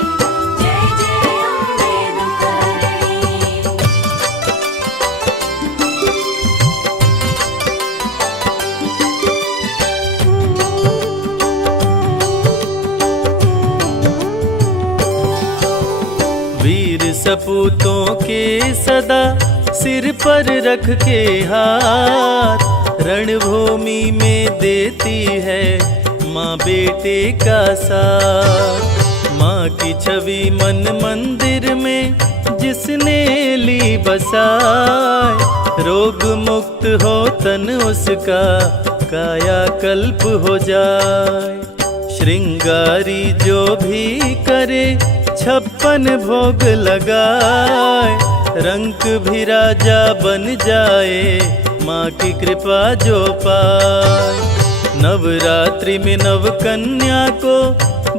जय जय अम्बे दुख हरणी। सपूतों के सदा सिर पर रख के हाथ, रणभूमि में देती है माँ बेटे का साथ। माँ की छवि मन मंदिर में जिसने ली बसाए, रोग मुक्त हो तन उसका काया कल्प हो जाए। श्रृंगारी जो भी करे 56 भोग लगाए, रंक भी राजा बन जाए माँ की कृपा जो पाए। नवरात्रि में नव कन्या को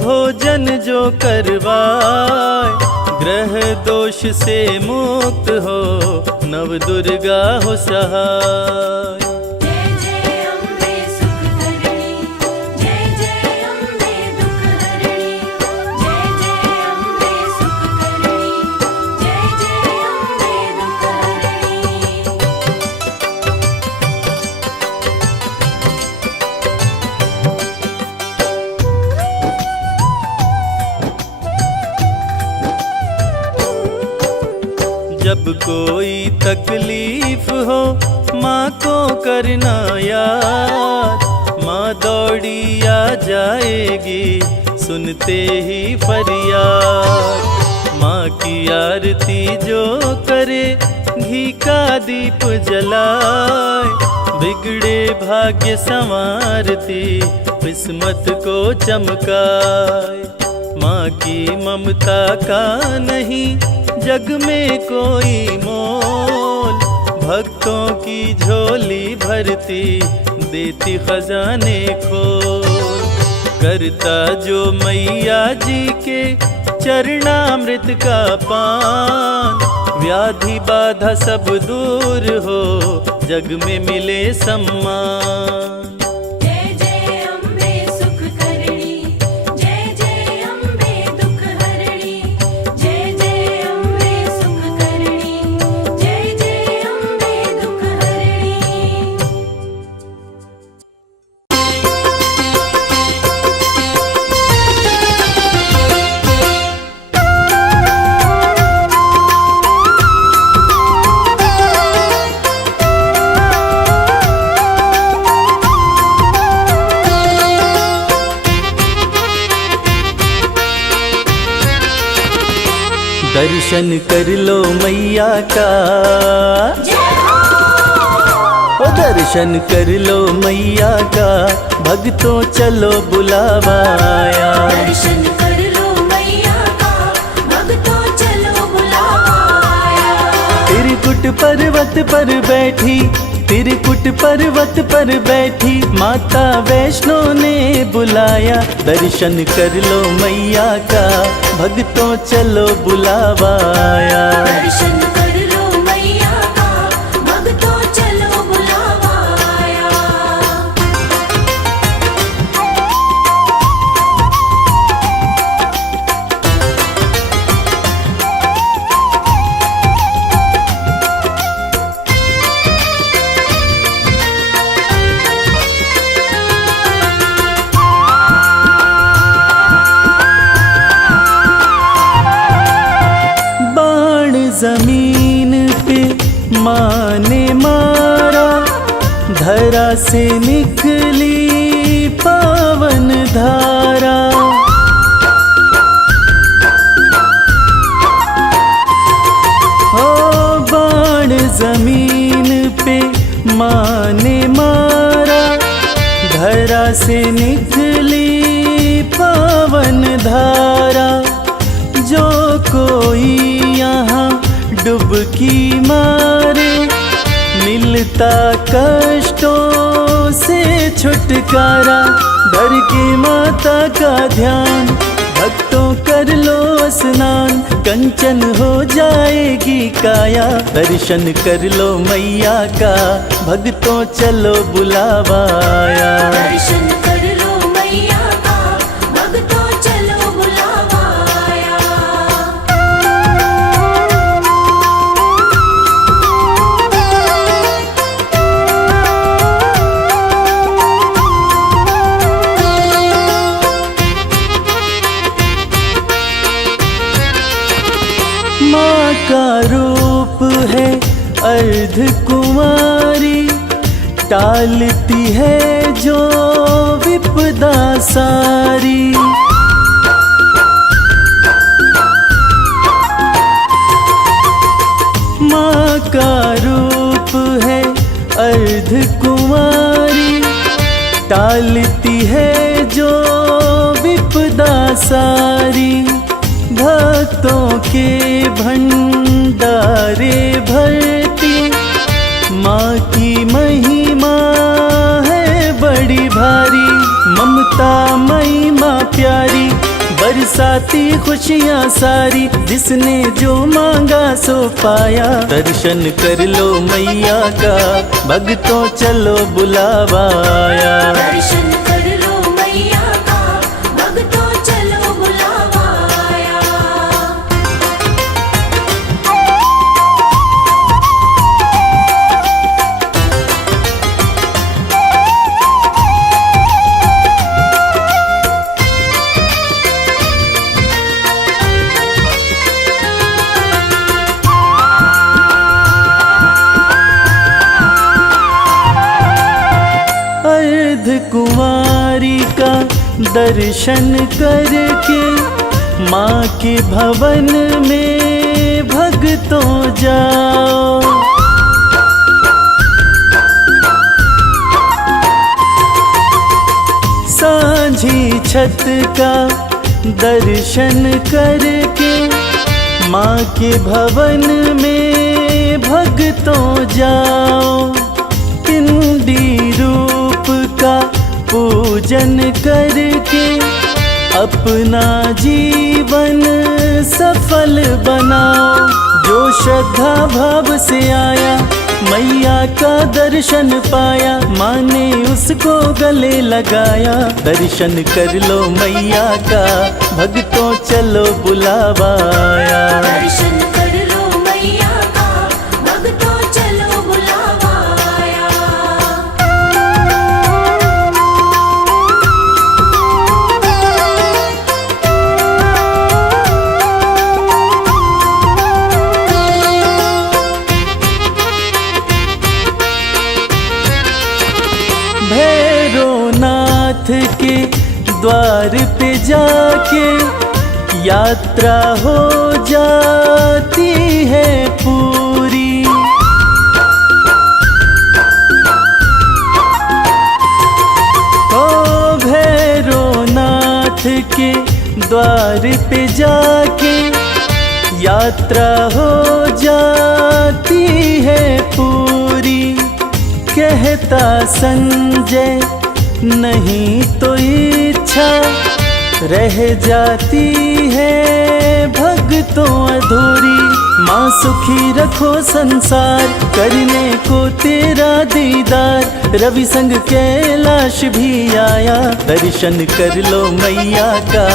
भोजन जो करवाए, ग्रह दोष से मुक्त हो नव दुर्गा हो सहाय। जय जय अम्बे सुख करणी, जय जय अम्बे दुख हरणी, जय जय अम्बे सुख करणी, जय जय अम्बे दुख हरणी। जब कोई तकलीफ हो माँ को करना याद, माँ दौड़ी आ जाएगी सुनते ही फरियाद। माँ की आरती जो करे घी का दीप जलाए, बिगड़े भाग्य संवारती किस्मत को चमकाए। माँ की ममता का नहीं जग में कोई मोल, भक्तों की झोली भरती देती खजाने खोल। करता जो मैया जी के चरणामृत का पान, व्याधि बाधा सब दूर हो जग में मिले सम्मान। जय जय अम्बे सुख करणी, जय जय अम्बे दुख हरणी, जय जय अम्बे सुख करणी, जय जय अम्बे दुख हरणी। दर्शन कर लो मैया का, ओ दर्शन कर लो मैया का, भक्तों चलो बुलावा आया। दर्शन कर लो मैया का, भक्तों चलो बुलावा आया। त्रिकुट पर्वत पर बैठी, त्रिकुट पर्वत पर बैठी माता वैष्णो ने बुलाया। दर्शन कर लो मैया का, भक्तों चलो बुलावा आया। दर्शन कर लो मैया का, भक्तों चलो बुलावा आया। जमीन पे माँ ने मारा, धरा से निकली पावन धारा। ओ बाण जमीन पे माँ ने मारा, धरा से निकली पावन धारा। जो कोई यहाँ डुबकी मारे, मिलता कष्टों से छुटकारा। धर के माता का ध्यान, भक्तों कर लो स्नान, कंचन हो जाएगी काया। दर्शन कर लो मैया का, भक्तों चलो बुलावा आया। दर्शन कर लो मैया का, भक्तों चलो बुलावा आया। माँ अर्ध कुंवारी टालती है जो विपदा सारी। माँ का रूप है अर्ध कुंवारी टालती है जो विपदा सारी। भक्तों के भंडारे भरती माँ की महिमा है बड़ी भारी। ममता मई माँ प्यारी बरसाती खुशियाँ सारी। जिसने जो मांगा सो पाया, दर्शन कर लो मैया का भक्तों चलो बुलावा आया। दर्शन कर लो मैया का भक्तों चलो बुलावा आया। अर्ध कुंवारी का दर्शन करके माँ के भवन में भक्तों जाओ। सांझी छत का दर्शन करके माँ के भवन में भक्तों जाओ। पिंडी रूप का पूजन करके अपना जीवन सफल बनाओ। जो श्रद्धा भाव से आया मैया का दर्शन पाया, माँ ने उसको गले लगाया। दर्शन कर लो मैया का भक्तों चलो बुलावा आया। दर्शन कर लो मैया का भक्तों चलो बुलावा आया। भैरवनाथ के द्वार पे जाके यात्रा हो जाती है पूरी। ओ भैरवनाथ के द्वार पे जाके यात्रा हो जाती है पूरी। कहता संजय नहीं तो इच्छा रह जाती है भक्तों अधूरी। माँ सुखी रखो संसार करने को तेरा दीदार। रवि संग कैलाश भी आया, दर्शन कर लो मैया का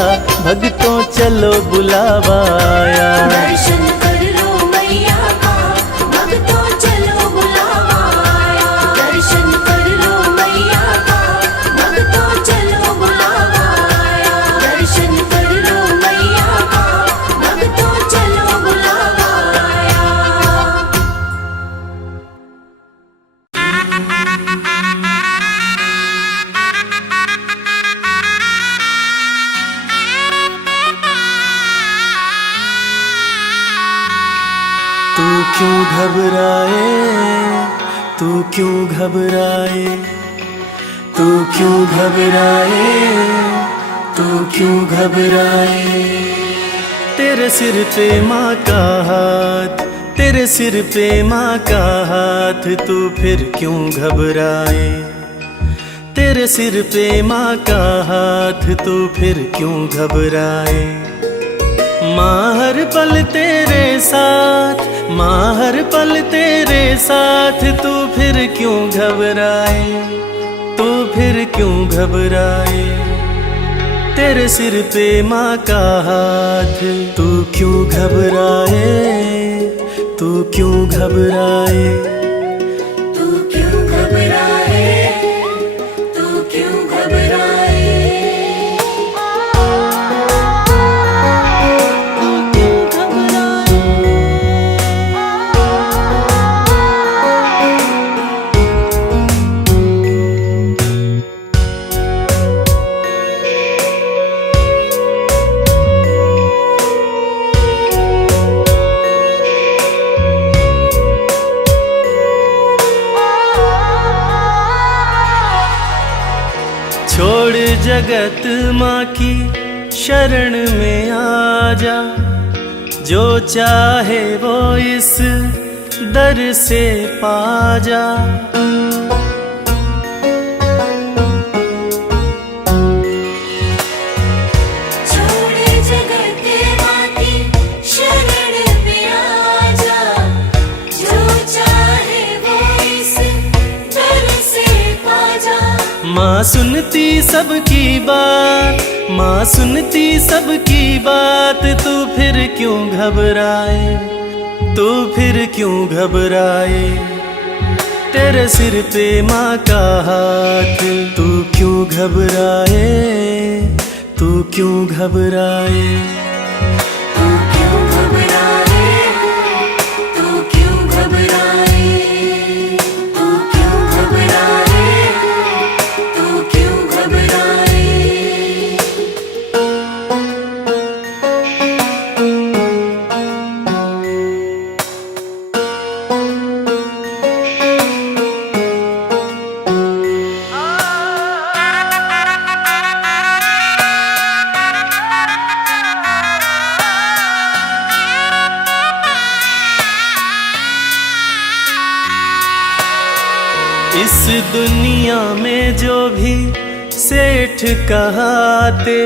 भक्तों चलो बुलावा आया। दर्शन कर लो मैया का भक्तों चलो बुलावा आया। दर्शन कर लो मैया का भक्तों चलो बुलावा आया। दर्शन कर लो मैया का भक्तों चलो बुलावा आया। तू क्यों घबराए, तू क्यों घबराए, तू क्यों घबराए, तू क्यों घबराए। तेरे सिर पे माँ का हाथ, तेरे सिर पे माँ का हाथ, तू फिर क्यों घबराए। तेरे सिर पे माँ का हाथ, तू फिर क्यों घबराए। माँ हर पल तेरे साथ, माँ हर पल तेरे साथ, तू फिर क्यों घबराए, तू फिर क्यों घबराए। तेरे सिर पे माँ का हाथ, तू क्यों घबराए, तू क्यों घबराए। तू क्यों घबराए, तू क्यों घबराए। जगत माँ की शरण में आ जा, जो चाहे वो इस दर से पा जा। छोड़े जगत माँ की शरण में आ जा, जो चाहे वो इस दर से पा जा। माँ सुनती सबकी बात, माँ सुनती सबकी बात, तू फिर क्यों घबराए, तू फिर क्यों घबराए। तेरे सिर पे माँ का हाथ, तू क्यों घबराए, तू क्यों घबराए। तू क्यों घबराए, तू क्यों घबराए, तू क्यों घबराए, तू क्यों घबराए। इस दुनिया में जो भी सेठ कहाते,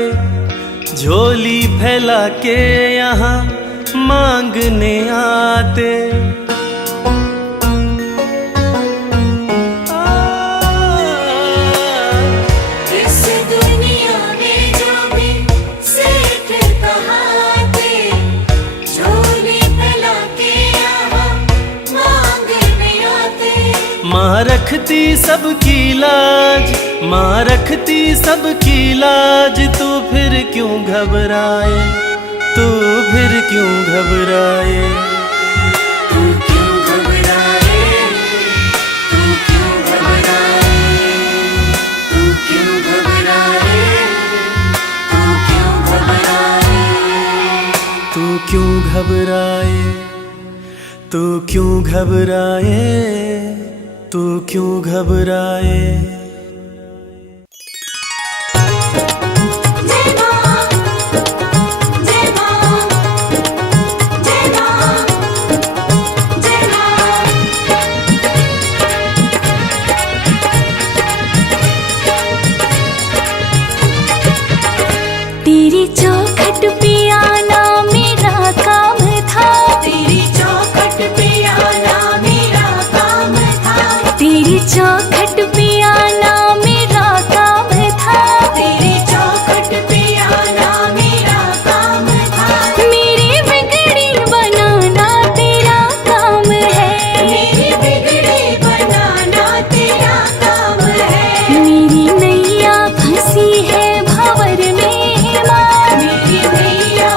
झोली फैला के यहाँ मांगने आते। इस दुनिया में जो भी सेठ कहाते, झोली फैला के यहाँ मांगने आते। माँ रखती सबकी लाज, माँ रखती सबकी लाज, तू फिर क्यों घबराए, तू फिर क्यों घबराए। तू क्यों घबराए, तू क्यों घबराए, तू क्यों घबराए, तू क्यों घबराए। तू क्यों घबराए, तू क्यों घबराए, तू क्यों घबराए। जय माँ, जय माँ, जय माँ, जय माँ। तेरी चौखट पे आना मेरा काम था, तेरी चौखट पे आना मेरा काम था, तेरी चौखट पे आना मेरा काम था। तेरी चौखट पे आना मेरा काम था। मेरी बिगड़ी बनाना तेरा काम है, मेरी बिगड़ी बनाना तेरा काम है। मेरी नैया फंसी है भंवर में माँ, मेरी नैया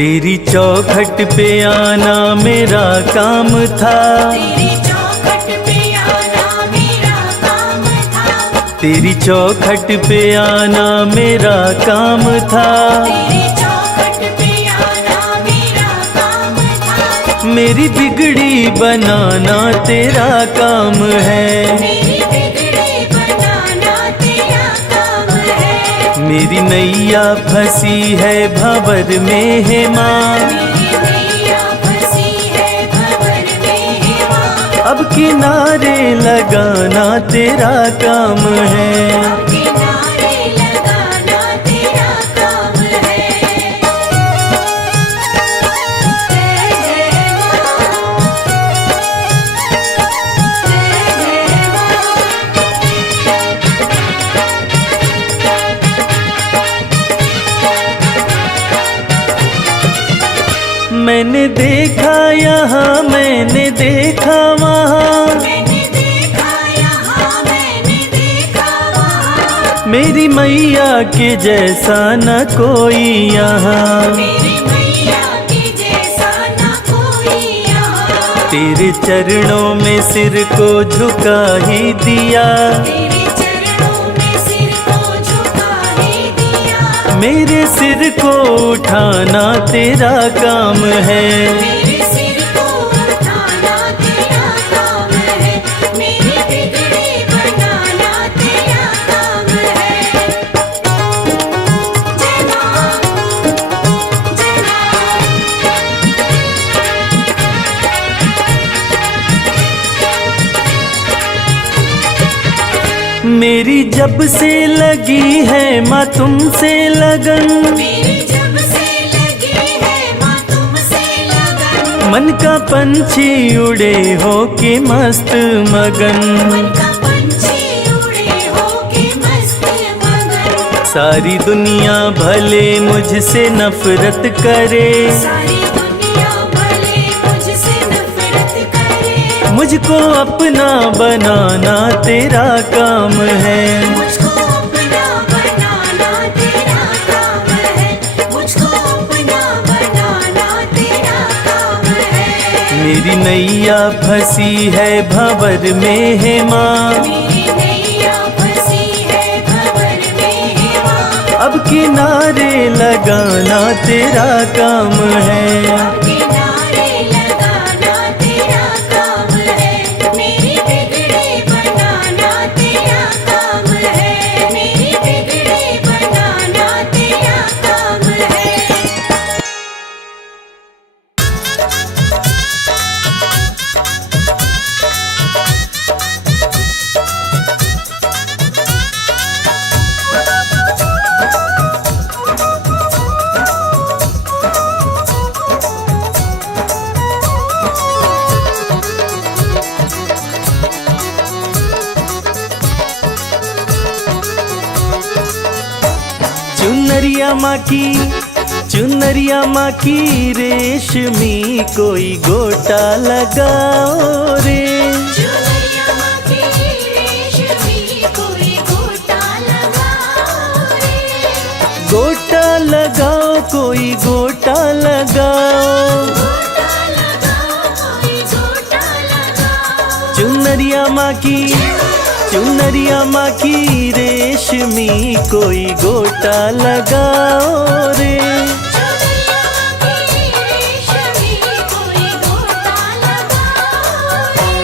तेरी चौखट पे आना मेरा काम था, तेरी चौखट पे आना मेरा काम था, तेरी चौखट पे आना मेरा काम था, तेरी चौखट पे आना मेरा काम था, मेरी बिगड़ी बनाना तेरा काम है, मेरी बिगड़ी बनाना तेरा काम है, मेरी नैया फंसी है भंवर में है माँ, मेरी नैया फंसी है भंवर में है माँ, अब किनारे लगाना तेरा काम है। किनारे लगाना तेरा काम है। जय जय माँ, जय जय माँ। मैंने देखा यहाँ मैंने देखा वहाँ, मैंने देखा यहाँ मैंने देखा वहाँ, मेरी मैया के जैसा न कोई यहाँ, मेरी मैया के जैसा न कोई यहाँ, तेरे चरणों में सिर को झुका ही दिया, तेरे चरणों में सिर को झुका ही दिया, मेरे सिर को उठाना तेरा काम है, मेरे सिर को उठाना तेरा काम है, मेरी बिगड़ी बनाना तेरा काम है। जय माँ, जय माँ। मेरी जब से लगी है माँ तुमसे लगन, मेरी जब से लगी है माँ तुमसे लगन, मन का पंछी उड़े हो के मस्त मगन, मन का पंछी उड़े हो के मस्त मगन, सारी दुनिया भले मुझसे नफरत करे, सारी दुनिया भले मुझसे नफरत करे, मुझको अपना बनाना तेरा काम है, मुझको अपना बनाना तेरा काम है, मुझको अपना बनाना तेरा काम है, मेरी नैया फंसी है भंवर में है माँ, मेरी नैया फंसी है भंवर में है माँ, अब किनारे लगाना तेरा काम है, किनारे लगाना तेरा काम है, मेरी बिगड़ी बनाना तेरा काम है, मेरी बिगड़ी बनाना तेरा काम है। चुनरिया माँ की रेशमी कोई गोटा लगाओ रे, चुनरिया माँ की रेशमी कोई गोटा लगाओ रे, गोटा लगाओ कोई गोटा लगाओ, गोटा लगाओ कोई गोटा लगाओ, चुनरिया माँ की रेशमी कोई गोटा लगाओ रे, चुनरिया माँ की रेशमी कोई गोटा लगाओ रे।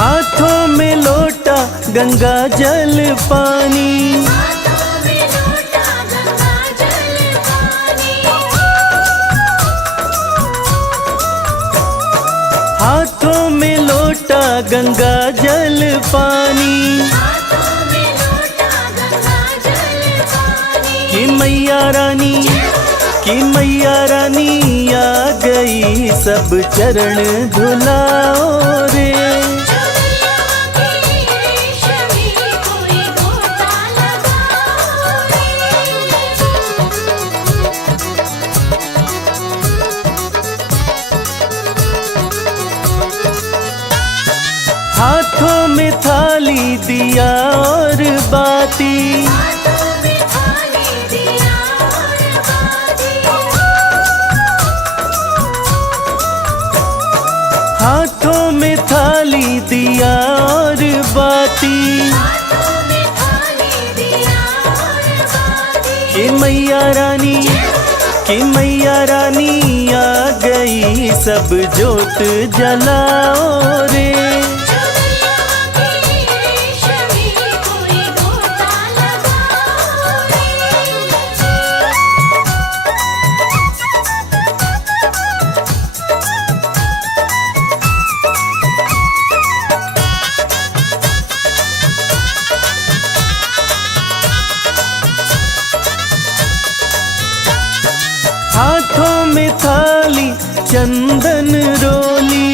हाथों में लोटा गंगा जल पानी, हाथों में लोटा गंगा जल पानी, हाथों में लोटा गंगा जल पानी, हाथों में लोटा गंगा जल पानी, कि मैया रानी आ गई गई सब चरण धुलाओ रे। हाथों में थाली दिया और बाती, हाथों में थाली दिया और बाती, कि मैया रानी, कि मैया रानी आ गई सब जोत जलाओ रे। हाथों में थाली चंदन रोली,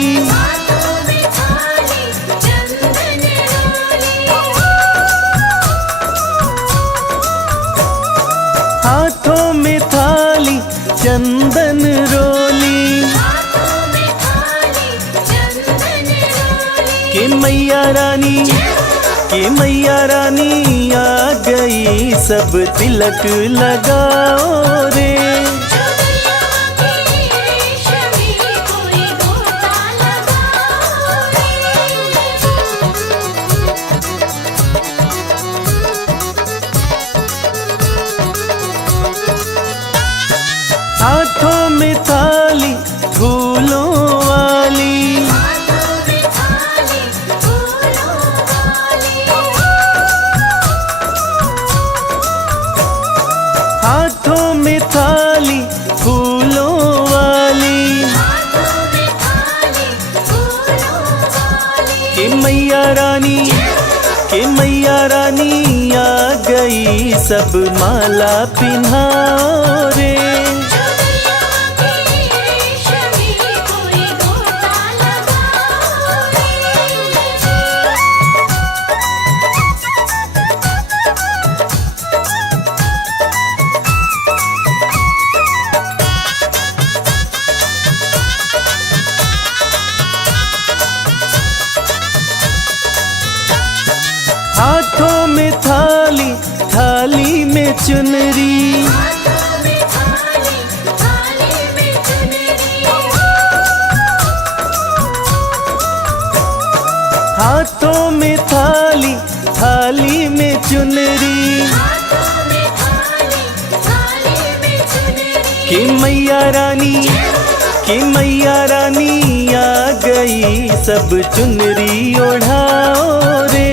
हाथों में थाली चंदन रोली, कि मैया रानी, कि मैया रानी आ गई सब तिलक लगाओ रे। हाथों में थाली फूलों वाली, हाथों में थाली फूलों वाली, कि मैया रानी, कि मैया रानी आ गई सब माला पिन्हाओ रे। हाथों में थाली, थाली में चुनरी, हाथों में थाली, थाली में चुनरी, कि मैया रानी, कि मैया रानी आ गई सब चुनरी ओढ़ाओ रे।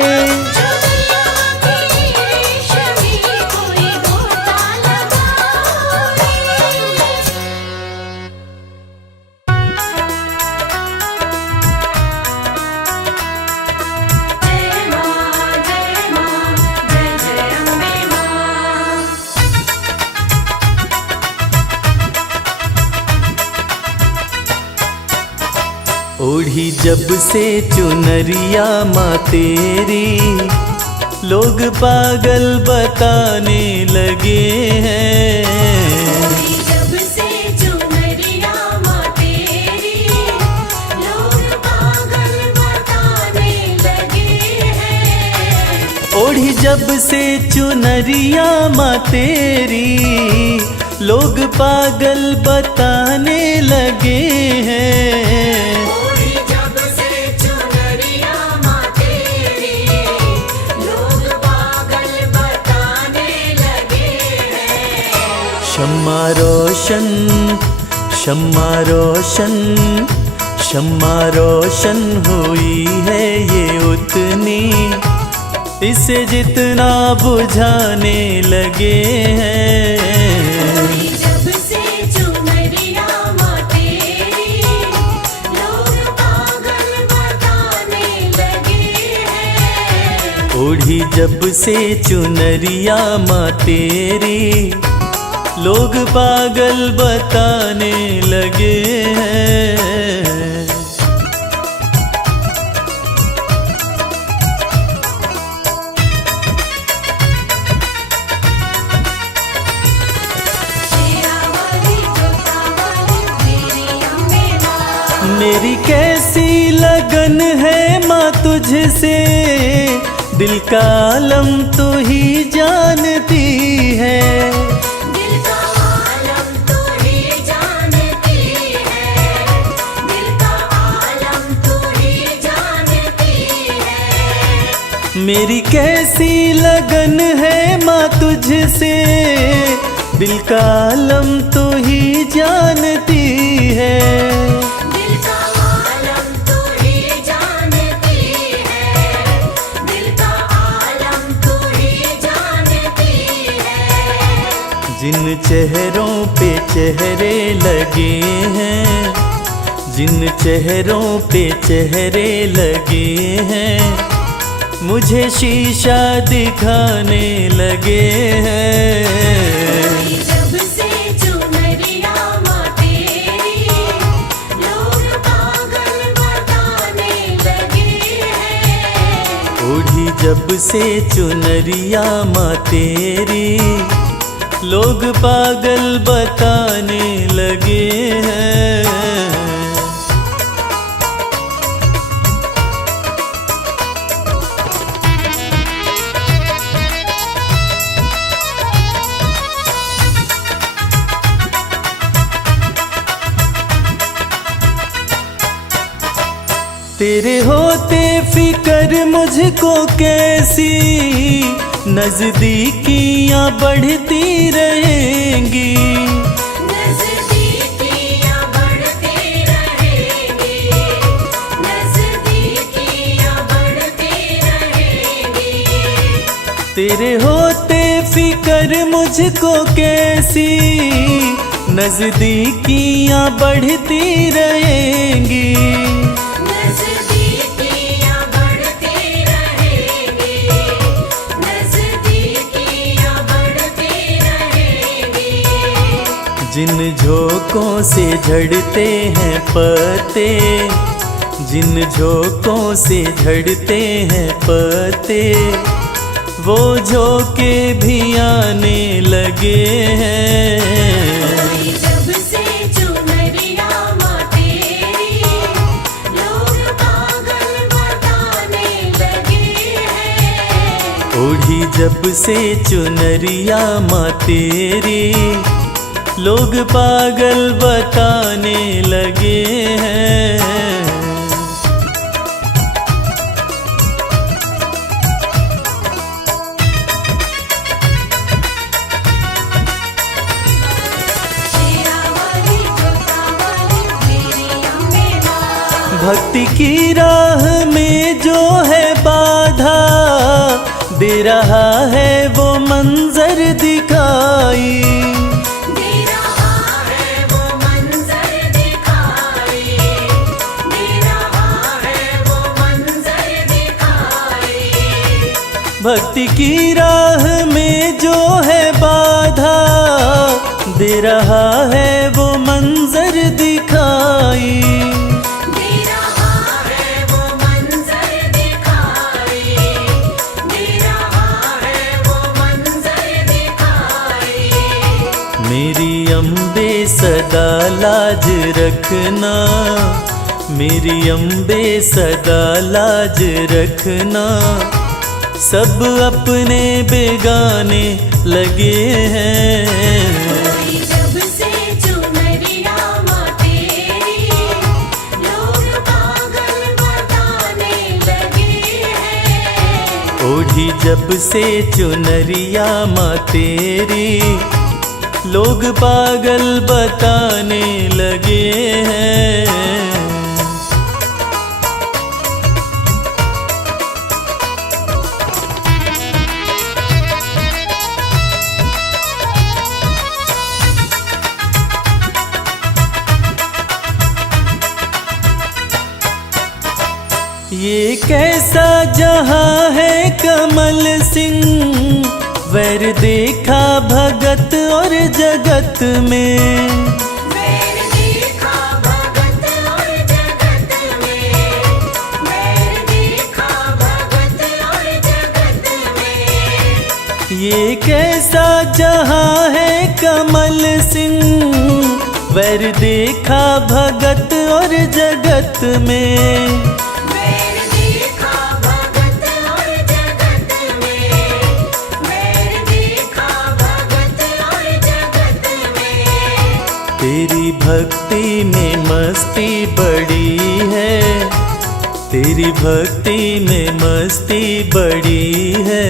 ओढ़ी जब से चुनरिया माँ तेरी, लोग पागल बताने लगे हैं। जब से चुनरिया माँ तेरी, लोग पागल बताने लगे हैं। ओढ़ी जब से चुनरिया माँ तेरी, लोग पागल बताने लगे हैं। शम्मा रोशन, शम्मा रोशन, शम्मा रोशन हुई है ये उतनी, इसे जितना बुझाने लगे हैं। जब से चुनरिया माँ तेरी, लोग पागल बताने लगे हैं। ओढ़ी जब से चुनरिया माँ तेरी, लोग पागल बताने लगे हैं। मेरी कैसी लगन है माँ तुझसे, दिल का आलम तू ही जानती है। दिल का आलम तू ही जानती है, दिल का आलम तू ही जानती है। मेरी कैसी लगन है माँ तुझसे, दिल का आलम तू ही जानती है। दिल का आलम तू ही जानती है, दिल का आलम तू ही जानती है। जिन चेहरों पे चेहरे लगे हैं, जिन चेहरों पे चेहरे लगे हैं, मुझे शीशा दिखाने लगे हैं। जब से चुनरिया माँ तेरी, लोग पागल बताने लगे हैं। ओढ़ी जब से चुनरिया माँ तेरी, लोग पागल बताने लगे हैं। तेरे होते फिकर मुझको कैसी, नजदीकियां बढ़ती रहेंगी। नजदीकियां बढ़ती रहेंगी, नजदीकियां बढ़ती रहेंगी। तेरे होते फिकर मुझको कैसी, नजदीकियां बढ़ती रहेंगी। नजदीकियां बढ़ती रहेंगी, नजदीकियां बढ़ती रहेंगी। जिन झोंकों से झड़ते हैं पत्ते, जिन झोंकों से झड़ते हैं पत्ते, वो झोंके भी आने लगे हैं। जब से चुनरिया माँ तेरी, लोग पागल बताने लगे हैं। ओढ़ी जब से चुनरिया माँ तेरी, लोग पागल बताने लगे हैं। भक्ति की राह में जो है बाधा, दे रहा है वो मंजर दिखाई। दे रहा है वो मंजर दिखाई, दे रहा है वो मंजर दिखाई। भक्ति की राह में जो है बाधा, दे रहा है वो मंजर दिखाई। दे रहा है वो मंजर दिखाई, दे रहा है वो मंजर दिखाई। मेरी अम्बे सदा लाज रखना, मेरी अम्बे सदा लाज रखना, सब अपने बेगाने लगे हैं। जब से चुनरिया माँ तेरी, लोग पागल बताने लगे हैं। ओढ़ी जब से चुनरिया माँ तेरी, लोग पागल बताने लगे हैं। ये कैसा जहां है कमल सिंह, वैर देखा भगत और जगत में, वैर देखा भगत और जगत में, वैर देखा भगत और जगत में। ये कैसा जहां है कमल सिंह, वैर देखा भगत और जगत में। वैर देखा भगत और जगत में, वैर देखा भगत और जगत में। तेरी भक्ति में मस्ती बड़ी है, तेरी भक्ति में मस्ती बड़ी है,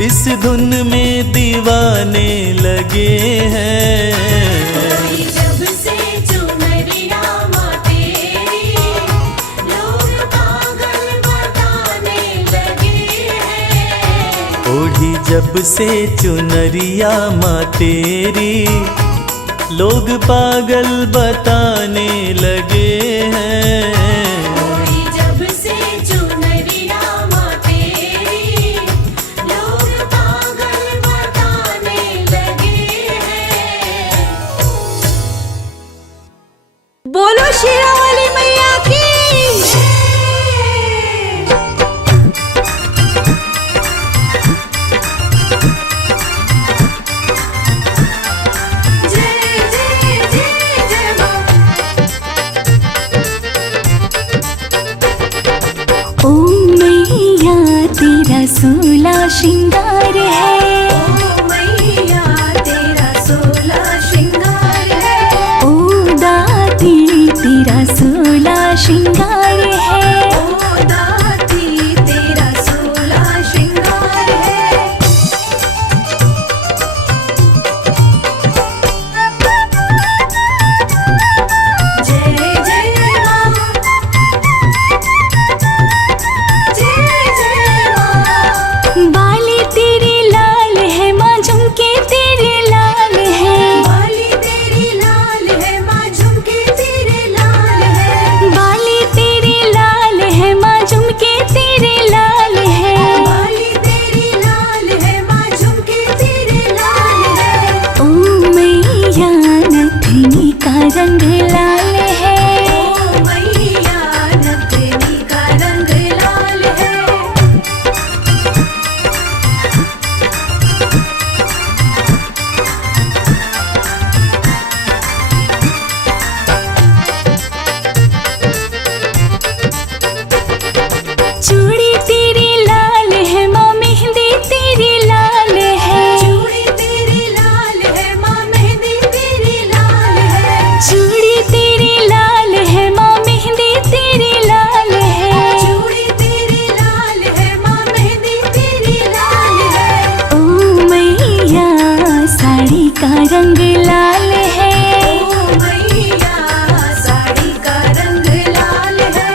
इस धुन में दीवाने लगे हैं। जब से चुनरिया माँ तेरी, लोग पागल बताने लगे हैं। ओढ़ी जब से चुनरिया माँ तेरी, लोग पागल बताने लगे हैं। ओढ़ी जब से चुनरिया माँ तेरी, लोग पागल बताने लगे हैं। बोलो शेरावाली मैया की। जय जय जय जय माँ। ओ मैया तेरा 16 श्रृंगार है, ओ मैया तेरा 16 श्रृंगार है। ओ दाती तेरा 16 श्रृंगार है। ओ दाती तेरा 16 श्रृंगार है। जय जय माँ, जय जय माँ। बाली तेरी लाल है माँ, झुमके तेरे लाल है। बाली तेरी लाल है माँ, झुमके तेरे लाल है। बाली तेरी लाल है माँ, झुमके तेरे लाल है। बाली तेरी लाल है माँ, झुमके तेरे लाल है। ओ मैया नथनी का रंग लाल है। ओ मैया नथनी का रंग लाल है। चूड़ी तेरी लाल है माँ, मेहंदी तेरी लाल है। चूड़ी तेरी लाल है माँ, मेहंदी तेरी लाल है। चूड़ी तेरी लाल है माँ, मेहंदी तेरी लाल है। चूड़ी तेरी लाल है माँ, मेहंदी तेरी लाल है। ओ मैया साड़ी का रंग लाल है। ओ मैया साड़ी का रंग लाल है।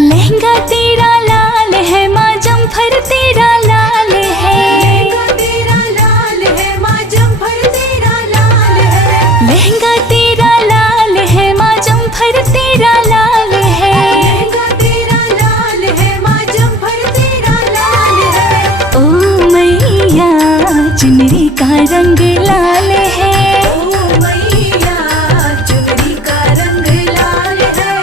लहंगा तेरा लाल है माँ, जम्फर तेरा लाल है। लहंगा तेरा लाल है माँ, जम्फर तेरा लाल है। लहंगा तेरा लाल है माँ, जम्फर तेरा लाल है। लहंगा तेरा लाल है माँ, जम्फर तेरा लाल है। ओ मैया चुनरी का रंग लाल है। ओ मैया चुनरी का रंग लाल है।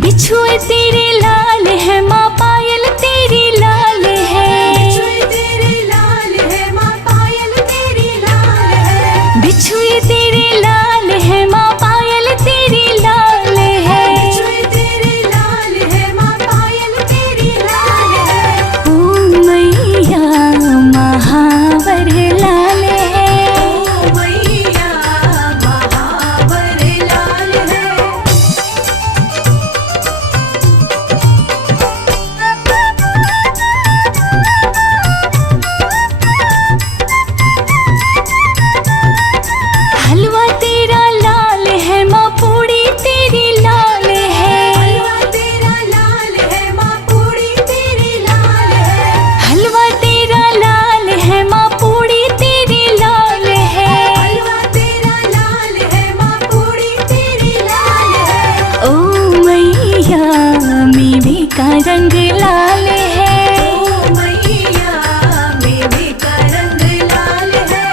बिछुए तेरे लाल है माँ, पायल तेरी लाल है। बिछुए तेरे लाल है माँ, पायल तेरी लाल है। बिछुए तेरे लाल है माँ, पायल तेरी लाल है। बिछुए तेरे लाल है माँ, पायल तेरी लाल है। ओ मैया महावर लाल है। ओ मैया महावर लाल है। रंग लाल है। ओ मैया मेवे का रंग लाल है।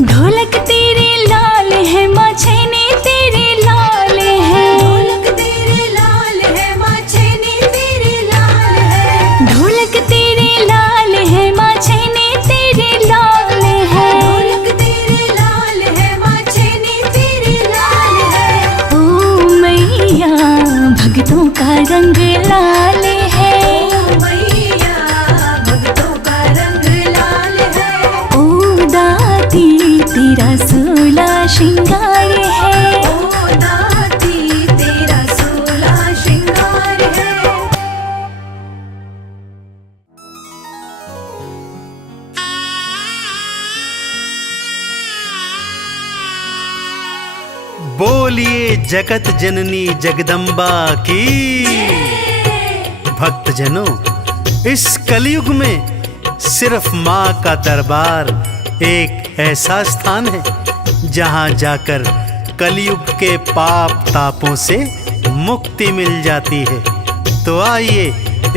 ढोलक तेरे लाल है, माँ छैने तेरे लाल है। ढोलक तेरे लाल है, माँ छैने तेरे लाल है। ढोलक तेरे लाल है, माँ छैने तेरे लाल है। ढोलक तेरे लाल है, माँ छैने तेरे लाल है। ओ मैया भक्तों का रंग लाल है। ओ मैया भक्तों का रंग लाल है। ओ दाती तेरा सोला श्रृंगार है। ओ दाती तेरा 16 श्रृंगार है। बोलिए जगत जननी जगदम्बा की। भक्तजनों, इस कलयुग में सिर्फ माँ का दरबार एक ऐसा स्थान है जहाँ जाकर कलयुग के पाप तापों से मुक्ति मिल जाती है। तो आइए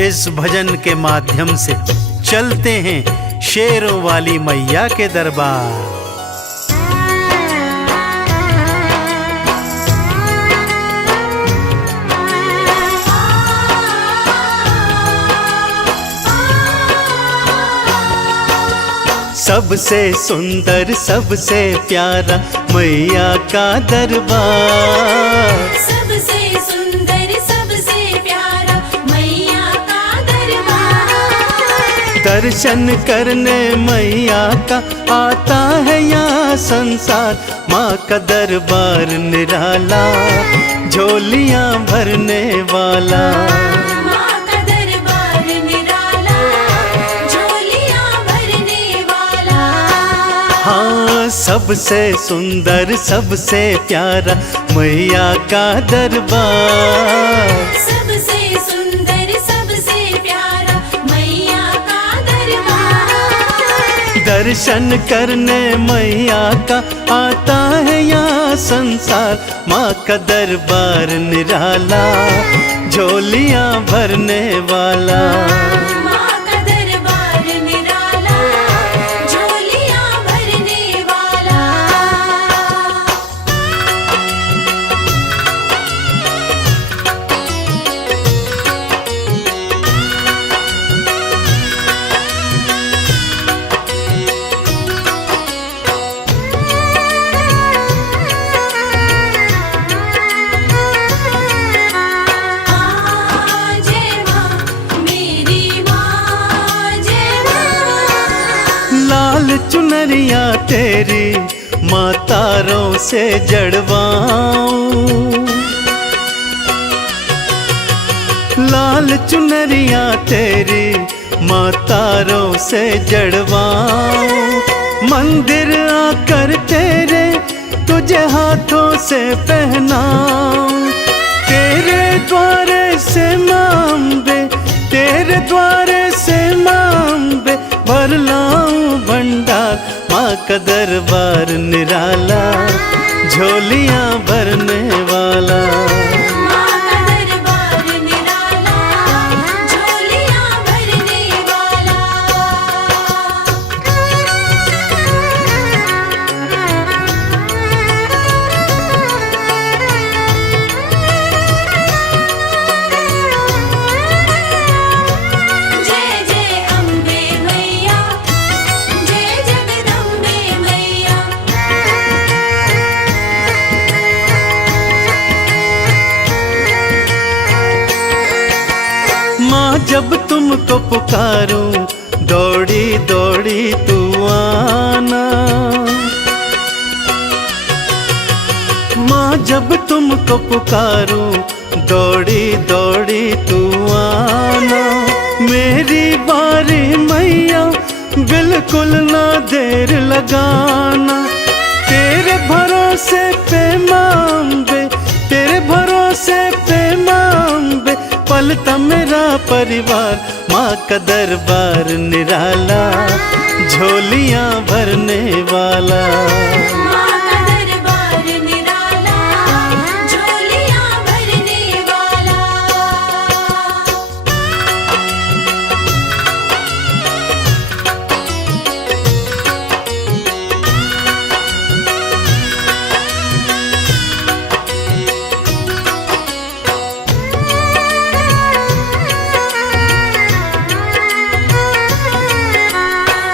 इस भजन के माध्यम से चलते हैं शेरों वाली मैया के दरबार। सबसे सुंदर सबसे प्यारा मैया का दरबार। सबसे सुंदर सबसे प्यारा मैया का दरबार। दर्शन करने मैया का आता है यहाँ संसार। माँ का दरबार निराला, झोलियाँ भरने वाला। माँ का दरबार निराला, झोलियाँ भरने वाला। हाँ, सबसे सुंदर सबसे प्यारा मैया का दरबार। सबसे सुंदर सबसे प्यारा मैया का दरबार। दर्शन करने मैया का आता है यहाँ संसार। माँ का दरबार निराला, झोलियाँ भरने वाला। माँ का दरबार निराला, झोलियाँ भरने वाला। जय माँ मेरी माँ, जय माँ। लाल चुनरिया तेरी माँ तारों से जड़वाऊं। लाल चुनरिया तेरी माँ तारों से जड़वाऊं। मंदिर आकर तेरे तुझे हाथों से पहनाऊं। तेरे द्वारे से मांबे, तेरे द्वारे से मांबे भर लाऊं भंडार। माँ का दरबार निराला, झोलियाँ भरने वाला। माँ का दरबार निराला, झोलियाँ भरने वाला। जय जय अम्बे मैया, जय जगदम्बे मैया। माँ जब तुमको पुकारूं, दौड़ी दौड़ी तू आना। माँ जब तुमको पुकारूं, दौड़ी दौड़ी तू आना। मेरी बारी मैया, बिल्कुल ना देर लगाना। तेरे भरोसे पे मांबे, तेरे भरोसे पे मांबे पलता मेरा परिवार। माँ का दरबार निराला, झोलियाँ भरने वाला। माँ का दरबार निराला, झोलियाँ भरने वाला।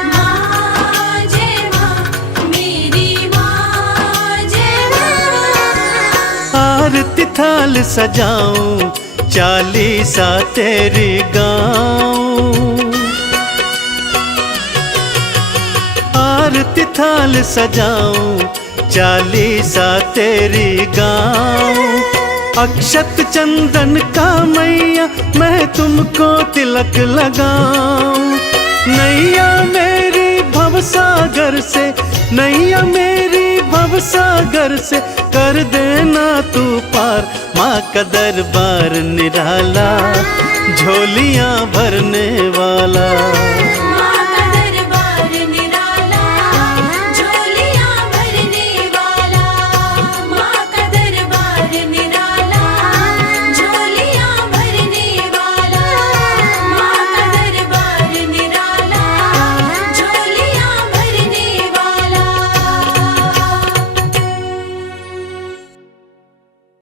माँ जय माँ, मेरी माँ जय माँ। आरती थाल सजाऊं, चालीसा तेरी गाऊं। आरती थाल सजाऊं, चालीसा तेरी गाऊं। अक्षत चंदन का मैया मैं तुमको तिलक लगाऊं। नैया मेरी भवसागर से, नैया मेरी भवसागर से कर देना तू पार। माँ का दरबार निराला, झोलियाँ भरने वाला।